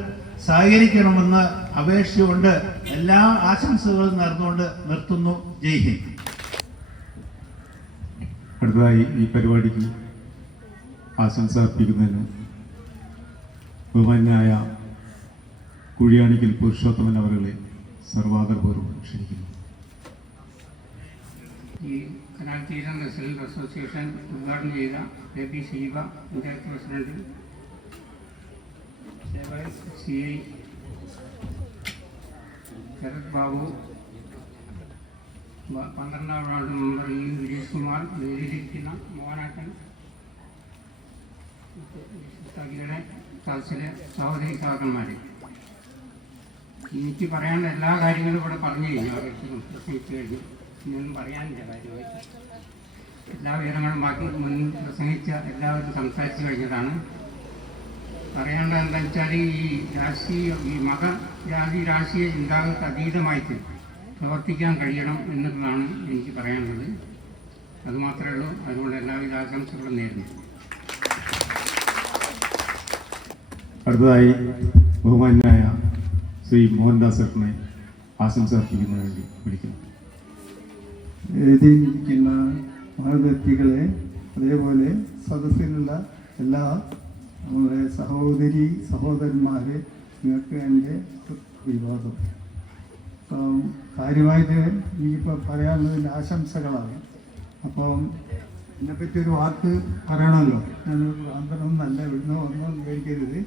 സഹകരിക്കണമെന്ന് അപേക്ഷിച്ചുകൊണ്ട് എല്ലാ ആശംസകളും നേർന്നുകൊണ്ട് നിർത്തുന്നു. ജയ് ഹിന്ദ്. അടുത്തതായി ഈ പരിപാടിക്ക് ആശംസ അർപ്പിക്കുന്നതിന് ബഹുമാന്യനായ കുഴിയാണിക്കൽ പുരുഷോത്തമൻ അവരുടെ സർവാദരപൂർവ്വം ക്ഷണിക്കുന്നു. ഈ കനാൽ തീരം റെസിഡൻസ് അസോസിയേഷൻ ഉദ്ഘാടനം ചെയ്ത AP Sheeba panchayat president, CI Sarath Babu, 12ാം വാർഡ് മെമ്പർ ഗിരീഷ് കുമാർ, വേദിയിലിരിക്കുന്ന മോഹനാട്ടൻ, തകിയുടെ സദസ്സിലെ സഹോദരി സഹോദരന്മാരെ, എനിക്ക് പറയാനുള്ള എല്ലാ കാര്യങ്ങളും ഇവിടെ പറഞ്ഞു കഴിഞ്ഞു. ഓരോരുത്തരും പ്രസംഗിച്ചു കഴിഞ്ഞു. ഇനിയൊന്നും പറയാനില്ല. കാര്യമായി എല്ലാ വിവരങ്ങളും ബാക്കി മുന്നിൽ പ്രസംഗിച്ച എല്ലാവരും സംസാരിച്ചു കഴിഞ്ഞതാണ്. പറയേണ്ടത് എന്താണെന്ന് വെച്ചാൽ ഈ ജാതി രാഷ്ട്രീയ ചിന്താഗതിക്ക് അതീതമായിട്ട് പ്രവർത്തിക്കാൻ കഴിയണം എന്നുള്ളതാണ് എനിക്ക് പറയാനുള്ളത്. അതുമാത്രമേ ഉള്ളൂ. അതുകൊണ്ട് എല്ലാവിധ ആശംസകളും നേരുന്നു. അടുത്തതായി ബഹുമാന്യനായ ശ്രീ മോഹൻദാസ് ഏട്ടനെ ആശംസ അർപ്പിക്കുന്നതിന് വേണ്ടി വിളിക്കുന്നു. എഴുതിയിരിക്കുന്ന മഹവ്യക്തികളെ, അതേപോലെ സദസ്സിലുള്ള എല്ലാ നമ്മുടെ സഹോദരി സഹോദരന്മാരെ, നിങ്ങൾക്ക് എൻ്റെ വിവാദം. കാര്യമായിട്ട് എനിക്കിപ്പോൾ പറയാനുള്ളതിൻ്റെ ആശംസകളാണ്. അപ്പം എന്നെപ്പറ്റി ഒരു വാക്ക് പറയണമല്ലോ. ഞാനൊരു ഭ്രാന്തനൊന്നല്ല, ഇവിടുന്ന് ഒന്നും വിചാരിക്കരുത്.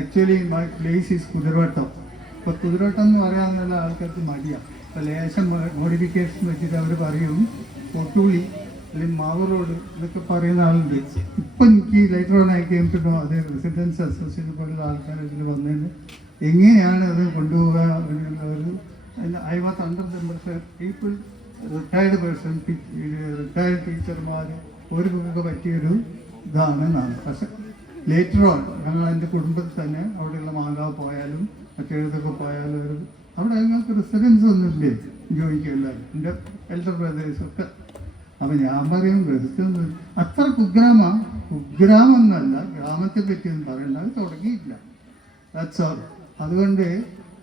Actually my place is Kuthiravattam. ഇപ്പോൾ കുതിരവട്ടം എന്ന് പറയാനുള്ള ആൾക്കാർക്ക് മടിയാണ്. ഇപ്പോൾ ലേശം മോഡിഫിക്കേഷൻ വെച്ചിട്ട് അവർ പറയും കൊട്ടുള്ളി അല്ലെങ്കിൽ മാവ് റോഡ് ഇതൊക്കെ പറയുന്ന ആളുണ്ട്. ഇപ്പം എനിക്ക് ലൈറ്റർ ഓൺ ആയി കഴിഞ്ഞിട്ടോ അത് റെസിഡൻസ് അസോസിയേഷൻ പോലുള്ള ആൾക്കാർ ഇതിൽ വന്നതിന് എങ്ങനെയാണ് അത് കൊണ്ടുപോകുക എന്നുള്ള ഒരു I was under the people retired person, retired ടീച്ചർമാർ അവർക്കൊക്കെ പറ്റിയൊരു ഇതാണ് നാം. പക്ഷെ ലേറ്റർ ഓൺ ഞങ്ങൾ എൻ്റെ കുടുംബത്തിൽ തന്നെ അവിടെയുള്ള മാങ്കാവ് പോയാലും മറ്റേതൊക്കെ പോയാലും ഒരു അവിടെ ഞങ്ങൾക്ക് റെസിഡൻസ് ഒന്നുമില്ലേ ജോലിക്ക് എല്ലാവരും എൻ്റെ എൽഡർ ബ്രദേഴ്സൊക്കെ. അപ്പം ഞാൻ പറയും റെസിഡൻസ് അത്ര കുഗ്രാമം എന്നല്ല, ഗ്രാമത്തെ പറ്റിയൊന്നും പറയണ്ട, അത് തുടങ്ങിയിട്ടില്ല. That's all. അതുകൊണ്ട്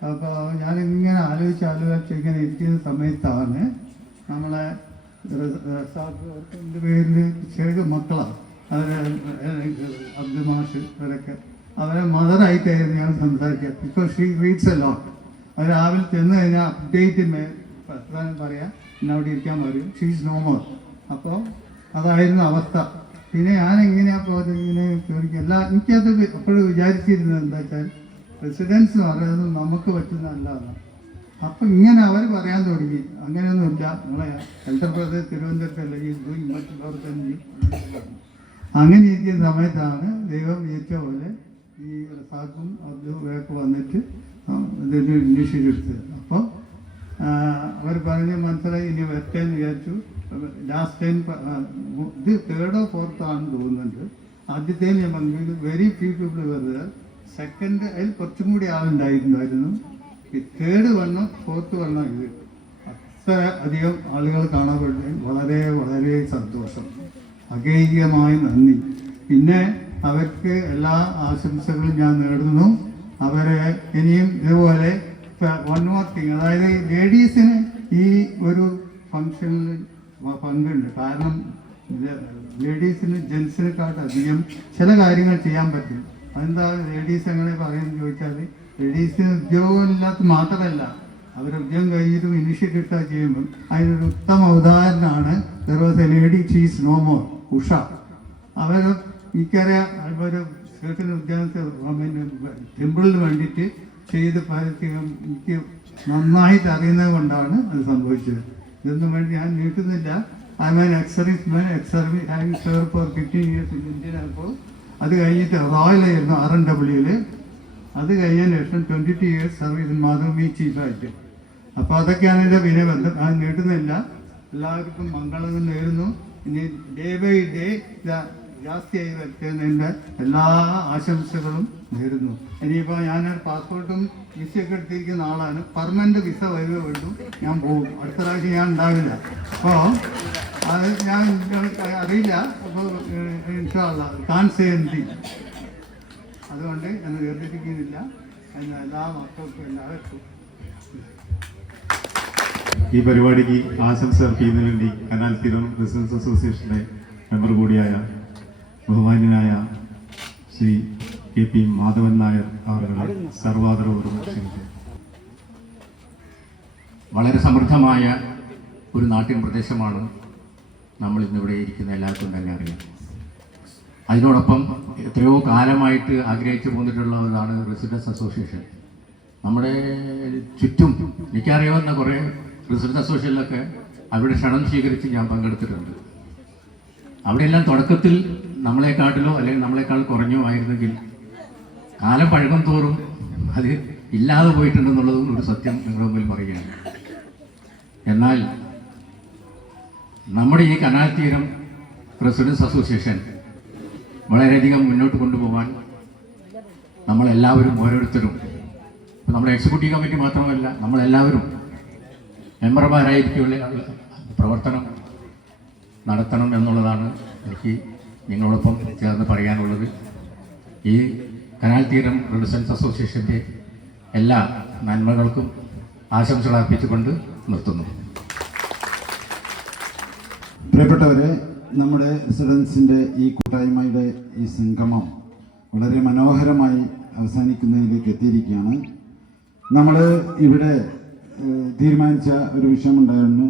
അപ്പോൾ ഞാനിങ്ങനെ ആലോചിച്ച് ഇങ്ങനെ ഇരിക്കുന്ന സമയത്താണ് നമ്മളെ എൻ്റെ പേരിൽ ചെറിയ മക്കളാണ് അബ്ദുൽ മാഷ് ഇവരൊക്കെ, അവരെ മദറായിട്ടായിരുന്നു ഞാൻ സംസാരിക്കുക. Because she reads a lot. അവർ രാവിലെ ചെന്ന് കഴിഞ്ഞാൽ അപ്ഡേറ്റ് പ്രധാനം പറയാം, പിന്നെ അവിടെ ഇരിക്കാൻ പറയും. She's no more. അപ്പോൾ അതായിരുന്നു അവസ്ഥ. പിന്നെ ഞാൻ എങ്ങനെയാണ് പോയത് ഇങ്ങനെ ചോദിക്കുക. എനിക്കത് എപ്പോഴും വിചാരിച്ചിരുന്നത് എന്താ വെച്ചാൽ റെസിഡൻസ് എന്ന് പറയുന്നത് നമുക്ക് പറ്റുന്നതല്ലാന്ന്. അപ്പം ഇങ്ങനെ അവർ പറയാൻ തുടങ്ങി, അങ്ങനെയൊന്നുമില്ല, നിങ്ങളെ എൽഡർ ബ്രദർ തിരുവനന്തപുരത്തല്ല ഈ മറ്റു പ്രവർത്തനം ചെയ്യും. അങ്ങനെ ഇരിക്കുന്ന സമയത്താണ് ദൈവം വിചാരിച്ച പോലെ ഈ റസാഖും അബ്ദുവൊക്കെ വന്നിട്ട് ഇതിന് ഇനിഷ്യേറ്റീവ് എടുത്തത്. അപ്പോൾ അവർ പറഞ്ഞ് മനസ്സിലായി, ഇനി വരട്ടെ എന്ന് വിചാരിച്ചു. ലാസ്റ്റ് ടൈം ഇത് 3rd or 4th ആണെന്ന് തോന്നുന്നുണ്ട്. ആദ്യത്തെ ഞാൻ പങ്കെടുത്തു. വെരി ഫ്യൂ പീപ്പിൾ വെറുതെ. സെക്കൻഡ് അതിൽ കുറച്ചും കൂടി ആളുണ്ടായിട്ടുണ്ടായിരുന്നു. 3rd വണ്ണം 4th വണ്ണം ഇത് അത്ര അധികം ആളുകൾ കാണപ്പെടുന്നത് വളരെ വളരെ സന്തോഷം. അകൈകികമായി നന്ദി. പിന്നെ അവർക്ക് എല്ലാ ആശംസകളും ഞാൻ നേടുന്നു. അവരെ ഇനിയും ഇതുപോലെ വൺ മോർ തിങ്, അതായത് ലേഡീസിന് ഈ ഒരു ഫംഗ്ഷനിൽ പങ്കുണ്ട്. കാരണം ലേഡീസിന് ജെൻസിനെക്കാട്ടധികം ചില കാര്യങ്ങൾ ചെയ്യാൻ പറ്റും. അതെന്താ ലേഡീസ് എങ്ങനെ പറയുന്നത് ചോദിച്ചാൽ, ലേഡീസിന് ഉദ്യോഗമില്ലാത്ത മാത്രമല്ല, അവർ ഉദ്യോഗം കഴിഞ്ഞിട്ടും ഇനിഷ്യേറ്റീവ് എടുത്താൽ ചെയ്യുമ്പോൾ അതിനൊരു ഉത്തമ ഉദാഹരണമാണ് lady she's no more Usha. അവർ എനിക്കറിയാം, അവർ certain ഉദ്യോഗസ്ഥ ടെമ്പിളിന് വേണ്ടിയിട്ട് ചെയ്ത് എനിക്ക് നന്നായിട്ട് അറിയുന്നത് കൊണ്ടാണ് അത് സംഭവിച്ചത്. ഇതൊന്നും വേണ്ടി ഞാൻ നീട്ടുന്നില്ല. I am an ex-serviceman, having served for 15 years in Indian Air Force. അത് കഴിഞ്ഞിട്ട് റോയലായിരുന്നു RNWയിൽ. അത് കഴിഞ്ഞതിന് ശേഷം 22 years സർവീസ് മാതൃഭൂമി ചീഫായിട്ട്. അപ്പോൾ അതൊക്കെയാണ് എൻ്റെ വിനബന്ധം. അത് നീട്ടുന്നില്ല. എല്ലാവർക്കും മംഗളങ്ങൾ നേരുന്നു. ഇനി ഡേ ബൈ ഡേ ജാസ്തിയായി വരയ്ക്കുന്നതിൻ്റെ എല്ലാ ആശംസകളും നേരുന്നു. ഇനിയിപ്പോൾ ഞാനൊരു പാസ്പോർട്ടും വിസയൊക്കെ എടുത്തിരിക്കുന്ന ആളാണ്. പെർമനൻറ്റ് വിസ വരുവേ വേണ്ടു, ഞാൻ പോകും. അടുത്ത പ്രാവശ്യം ഞാൻ ഉണ്ടാവില്ല. അപ്പോൾ അത് ഞാൻ അറിയില്ല. അപ്പോൾ ഇൻഷാ അല്ലാഹ് കാൻ സേ എനിത്തിങ്. അതുകൊണ്ട് ഞാൻ ദീർഘിപ്പിക്കുന്നില്ല. എന്ന് എല്ലാ മക്കൾക്കും എല്ലാവർക്കും ഈ പരിപാടിക്ക് ആശംസ അർപ്പിക്കുന്നതിന് വേണ്ടി കനാൽ തീരം റെസിഡൻസ് അസോസിയേഷന്റെ മെമ്പർ കൂടിയായ ബഹുമാന്യനായ ശ്രീ KP മാധവൻ നായർ അവരുടെ സർവാദരപൂർവ്വം ക്ഷണിക്കുന്നു. വളരെ സമൃദ്ധമായ ഒരു നാട്ടിൻ പ്രദേശമാണ് നമ്മൾ ഇന്നിവിടെ ഇരിക്കുന്ന എല്ലാവർക്കും തന്നെ അറിയാം. അതിനോടൊപ്പം എത്രയോ കാലമായിട്ട് ആഗ്രഹിച്ചു പോന്നിട്ടുള്ളതാണ് റെസിഡൻസ് അസോസിയേഷൻ. നമ്മുടെ ചുറ്റും എനിക്കറിയാവുന്ന കുറേ റെസിഡൻസ് അസോസിയേഷനിലൊക്കെ അവിടെ ക്ഷണം സ്വീകരിച്ച് ഞാൻ പങ്കെടുത്തിട്ടുണ്ട്. അവിടെയെല്ലാം തുടക്കത്തിൽ നമ്മളെക്കാട്ടിലോ അല്ലെങ്കിൽ നമ്മളെക്കാൾ കുറഞ്ഞോ ആയിരുന്നെങ്കിൽ കാലം പഴകം തോറും അത് ഇല്ലാതെ പോയിട്ടുണ്ടെന്നുള്ളതും ഒരു സത്യം നിങ്ങളുടെ മുമ്പിൽ പറയുകയാണ്. എന്നാൽ നമ്മുടെ ഈ കനാൽ തീരം റെസിഡൻസ് അസോസിയേഷൻ വളരെയധികം മുന്നോട്ട് കൊണ്ടുപോകാൻ നമ്മളെല്ലാവരും ഓരോരുത്തരും, ഇപ്പോൾ നമ്മുടെ എക്സിക്യൂട്ടീവ് കമ്മിറ്റി മാത്രമല്ല നമ്മളെല്ലാവരും മെമ്പർമാരായിരിക്കുള്ള പ്രവർത്തനം നടത്തണം എന്നുള്ളതാണ് എനിക്ക് നിങ്ങളോടൊപ്പം ചേർന്ന് പറയാനുള്ളത്. ഈ കനാൽ തീരം റെസിഡൻസ് അസോസിയേഷൻ്റെ എല്ലാ നന്മകൾക്കും ആശംസകൾ അർപ്പിച്ചുകൊണ്ട് നിർത്തുന്നു. പ്രിയപ്പെട്ടവരെ, നമ്മുടെ റെസിഡൻസിൻ്റെ ഈ കൂട്ടായ്മയുടെ ഈ സംഗമം വളരെ മനോഹരമായി അവസാനിക്കുന്നതിലേക്ക് എത്തിയിരിക്കുകയാണ്. നമ്മൾ ഇവിടെ തീരുമാനിച്ച ഒരു വിഷയമുണ്ടായിരുന്നു.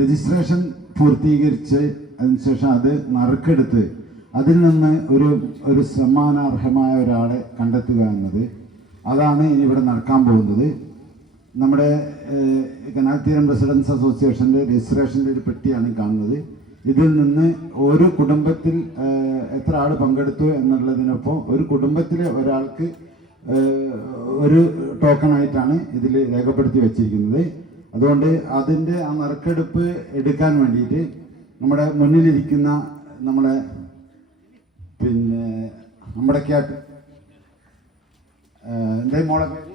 രജിസ്ട്രേഷൻ പൂർത്തീകരിച്ച് അതിനുശേഷം അത് നറുക്കെടുത്ത് അതിൽ നിന്ന് ഒരു സമ്മാനാർഹമായ ഒരാളെ കണ്ടെത്തുക എന്നത്. അതാണ് ഇനി ഇവിടെ നടക്കാൻ പോകുന്നത്. നമ്മുടെ കനാൽ തീരം റെസിഡൻസ് അസോസിയേഷൻ്റെ രജിസ്ട്രേഷൻ്റെ ഒരു പെട്ടിയാണ് കാണുന്നത്. ഇതിൽ നിന്ന് ഒരു കുടുംബത്തിൽ എത്ര ആൾ പങ്കെടുത്തു എന്നുള്ളതിനൊപ്പം ഒരു കുടുംബത്തിലെ ഒരാൾക്ക് ഒരു ടോക്കണായിട്ടാണ് ഇതിൽ രേഖപ്പെടുത്തി വച്ചിരിക്കുന്നത്. അതുകൊണ്ട് അതിൻ്റെ ആ നറുക്കെടുപ്പ് എടുക്കാൻ വേണ്ടിയിട്ട് നമ്മുടെ മുന്നിലിരിക്കുന്ന നമ്മുടെ അമ്പടക്കാട്ട് എന്താ മോളെ പേര്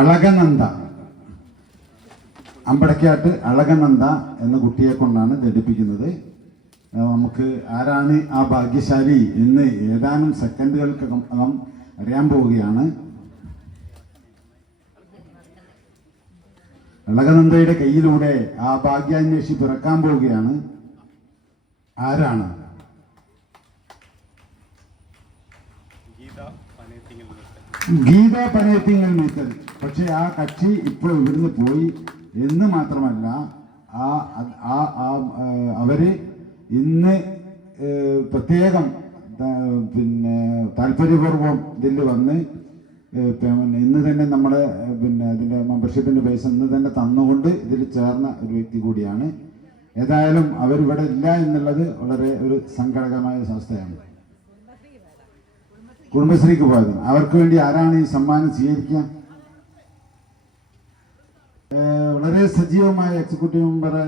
അളകനന്ദ, അമ്പടക്കാട്ട് അളകനന്ദ എന്ന കുട്ടിയെ കൊണ്ടാണ് ധരിപ്പിക്കുന്നത്. നമുക്ക് ആരാണ് ആ ഭാഗ്യശാലി എന്ന് ഏതാനും സെക്കൻഡുകൾക്കകം അറിയാൻ പോവുകയാണ്. അളകനന്ദയുടെ കയ്യിലൂടെ ആ ഭാഗ്യാന്വേഷി പിറക്കാൻ പോവുകയാണ്. ആരാണ്? ഗീത പനയത്തിങ്ങൽ മീത്തൽ. പക്ഷെ ആ കക്ഷി ഇപ്പോൾ ഇവിടുന്ന് പോയി എന്ന് മാത്രമല്ല, അവര് ഇന്ന് പ്രത്യേകം താല്പര്യപൂർവ്വം ഇതിൽ വന്ന് ഇന്ന് തന്നെ നമ്മുടെ അതിൻ്റെ മെമ്പർഷിപ്പിൻ്റെ പൈസ ഇന്ന് തന്നെ തന്നുകൊണ്ട് ഇതിൽ ചേർന്ന ഒരു വ്യക്തി കൂടിയാണ്. ഏതായാലും അവരിവിടെ ഇല്ല എന്നുള്ളത് വളരെ ഒരു സങ്കടകരമായ അവസ്ഥയാണ്. കുടുംബശ്രീക്ക് പോയത് അവർക്ക് വേണ്ടി ആരാണ് ഈ സമ്മാനം സ്വീകരിക്കുക? വളരെ സജീവമായ എക്സിക്യൂട്ടീവ് മെമ്പറെ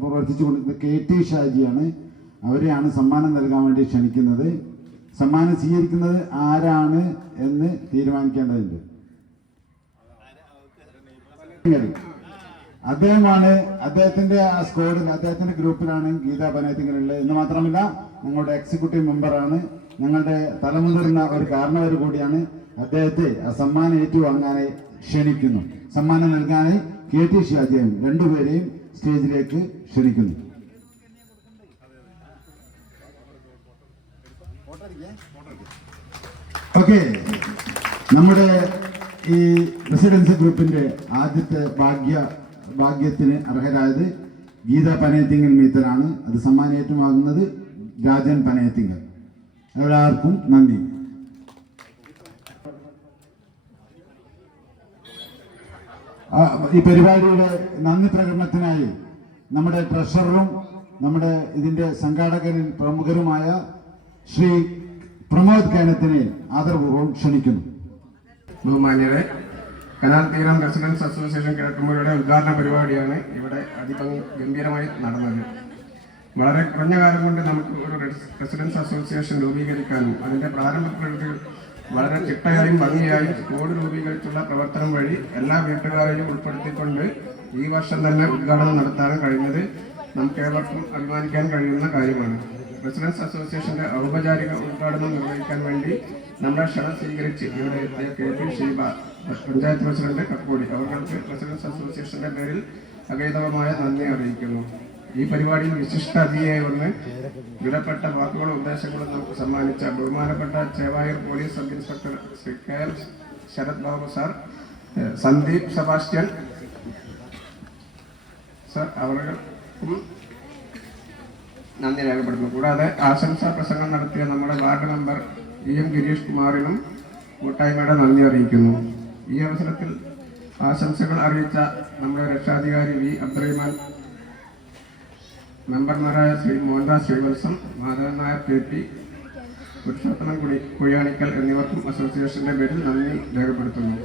പ്രവർത്തിച്ചുകൊണ്ടിരുന്ന KT ഷാജിയാണ്. അവരെയാണ് സമ്മാനം നൽകാൻ വേണ്ടി ക്ഷണിക്കുന്നത്. സമ്മാനം സ്വീകരിക്കുന്നത് ആരാണ് എന്ന് തീരുമാനിക്കേണ്ടതുണ്ട്. അദ്ദേഹമാണ്. അദ്ദേഹത്തിന്റെ ആ സ്ക്വാഡിൽ, അദ്ദേഹത്തിന്റെ ഗ്രൂപ്പിലാണ് ഗീത പനയത്തിങ്ങലുള്ളത് എന്ന് മാത്രമല്ല ഞങ്ങളുടെ എക്സിക്യൂട്ടീവ് മെമ്പറാണ്. ഞങ്ങളുടെ തലമുതിർന്ന ഒരു കാരണവർ കൂടിയാണ്. അദ്ദേഹത്തെ ആ സമ്മാനം ഏറ്റുവാങ്ങാനായി ക്ഷണിക്കുന്നു. സമ്മാനം നൽകാനായി KT ഷാജിയും രണ്ടുപേരെയും സ്റ്റേജിലേക്ക് ക്ഷണിക്കുന്നു. ഓക്കെ, നമ്മുടെ ഈ റെസിഡൻസ് ഗ്രൂപ്പിന്റെ ആദ്യത്തെ ഭാഗ്യത്തിന് അർഹരായത് ഗീത പനയത്തിങ്ങൽ മീത്തലാണ്. അത് സമ്മാനം ഏറ്റുവാങ്ങുന്നത് രാജൻ പനയത്തിങ്ങൽ. എല്ലാവർക്കും നന്ദി. ഈ പരിപാടിയുടെ നന്ദി പ്രകടനത്തിനായി നമ്മുടെ ട്രഷററും നമ്മുടെ ഇതിന്റെ സംഘാടകരിൽ പ്രമുഖരുമായ ശ്രീ പ്രമോദ് കേനത്തിനെ ആദരപൂർവ്വം ക്ഷണിക്കുന്നു. ബഹുമാന്യരെ, കനാൽ തീരം റെസിഡൻസ് അസോസിയേഷൻ കിഴക്കുമ്പുഴയുടെ ഉദ്ഘാടന പരിപാടിയാണ് ഇവിടെ ഗംഭീരമായി നടന്നത്. വളരെ കുറഞ്ഞ കാലം കൊണ്ട് നമുക്ക് ഒരു റെസിഡൻസ് അസോസിയേഷൻ രൂപീകരിക്കാനും അതിൻ്റെ പ്രാരംഭ പ്രവൃത്തികൾ വളരെ ചിട്ടയായും ഭംഗിയായും കോഡ് രൂപീകരിച്ചുള്ള പ്രവർത്തനം വഴി എല്ലാ വീട്ടുകാരെയും ഉൾപ്പെടുത്തിക്കൊണ്ട് ഈ വർഷം തന്നെ ഉദ്ഘാടനം നടത്താനും കഴിഞ്ഞത് നമുക്ക് ഏവർക്കും അഭിമാനിക്കാൻ കഴിയുന്ന കാര്യമാണ്. റെസിഡൻസ് അസോസിയേഷന്റെ ഔപചാരിക ഉദ്ഘാടനം നിർവഹിക്കാൻ വേണ്ടി നമ്മളെ ക്ഷണം സ്വീകരിച്ച് ഇവിടെ എത്തിയ KP ഷീബ, പഞ്ചായത്ത് പ്രസിഡന്റ് കക്കോടി, അവർക്ക് റെസിഡൻസ് അസോസിയേഷന്റെ പേരിൽ അഗൈതവമായ നന്ദി അറിയിക്കുന്നു. ഈ പരിപാടിയിൽ വിശിഷ്ട അതിഥിയായി വന്ന് വിലപ്പെട്ട വാക്കുകളും ഉപദേശങ്ങളും നമുക്ക് സമ്മാനിച്ച ബഹുമാനപ്പെട്ട Chevayur police sub inspector Shri KM Sharath Babu sir, Sandeep Sebastian sir, അവർക്കും നന്ദി രേഖപ്പെടുത്തുന്നു. കൂടാതെ ആശംസാ പ്രസംഗം നടത്തിയ നമ്മുടെ വാർഡ് മെമ്പർ EM ഗിരീഷ് കുമാറിനും കൂട്ടായ്മയുടെ നന്ദി അറിയിക്കുന്നു. ഈ അവസരത്തിൽ ആശംസകൾ അറിയിച്ച നമ്മുടെ രക്ഷാധികാരി V അബ്ദുറഹ്മാൻ, മെമ്പർമാരായ ശ്രീ മോഹൻദാസ് ശ്രീവത്സം, മാധവൻ നായർ KP, പുരുഷോത്തമൻ കുഴിയാണിക്കൽ എന്നിവർക്കും അസോസിയേഷന്റെ പേരിൽ നന്ദി രേഖപ്പെടുത്തുന്നു.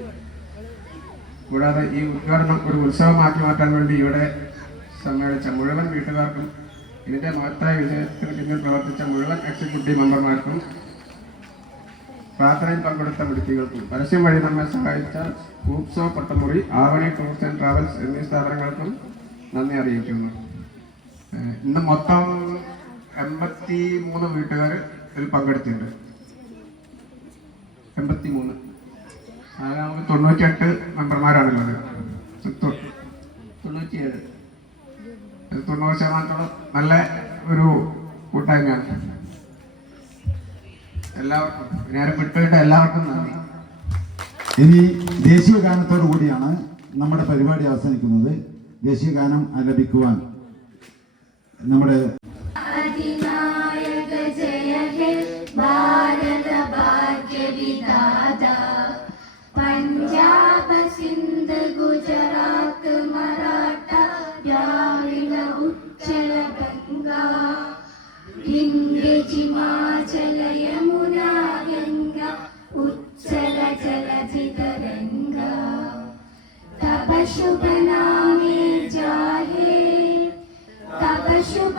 കൂടാതെ ഈ ഉദ്ഘാടനം ഒരു ഉത്സവമാക്കി മാറ്റാൻ വേണ്ടി ഇവിടെ സമ്മേളിച്ച മുഴുവൻ വീട്ടുകാർക്കും ഇതിന്റെ മഹത്തായ വിജയത്തിന് പിന്നിൽ പ്രവർത്തിച്ച മുഴുവൻ എക്സിക്യൂട്ടീവ് മെമ്പർമാർക്കും പ്രാർത്ഥനയിൽ പങ്കെടുത്ത വ്യക്തികൾക്കും പരസ്യം വഴി നമ്മെ സഹായിച്ച കൂപ്സോ പട്ടമുറി, ആവണി ടൂർസ് ആൻഡ് ട്രാവൽസ് എന്നീ സ്ഥാപനങ്ങൾക്കും നന്ദി അറിയിക്കുന്നു. ഇന്ന് മൊത്തം 83 വീട്ടുകാർ ഇതിൽ പങ്കെടുത്തിട്ടുണ്ട്. 83. നമുക്ക് 98 മെമ്പർമാരാണുള്ളത്. 97. 90% നല്ല ഒരു കൂട്ടായ്മയാണ്. എല്ലാവർക്കും നേരം വിട്ടുകൊണ്ട് എല്ലാവർക്കും നന്ദി. ഇനി ദേശീയ ഗാനത്തോടു കൂടിയാണ് നമ്മുടെ പരിപാടി അവസാനിക്കുന്നത്. ദേശീയ ഗാനം ആലപിക്കുവാൻ നമ്മുടെ अधिनायक जय हे भारत भाग्य विधाता, पंजाब सिंध गुजरात मराठा द्राविड उच्चल गंगा, हिंद हिमाचल यमुना गंगा उच्चल जलधि तरंगा, तब शुभ नामे जाहे, तब शुभ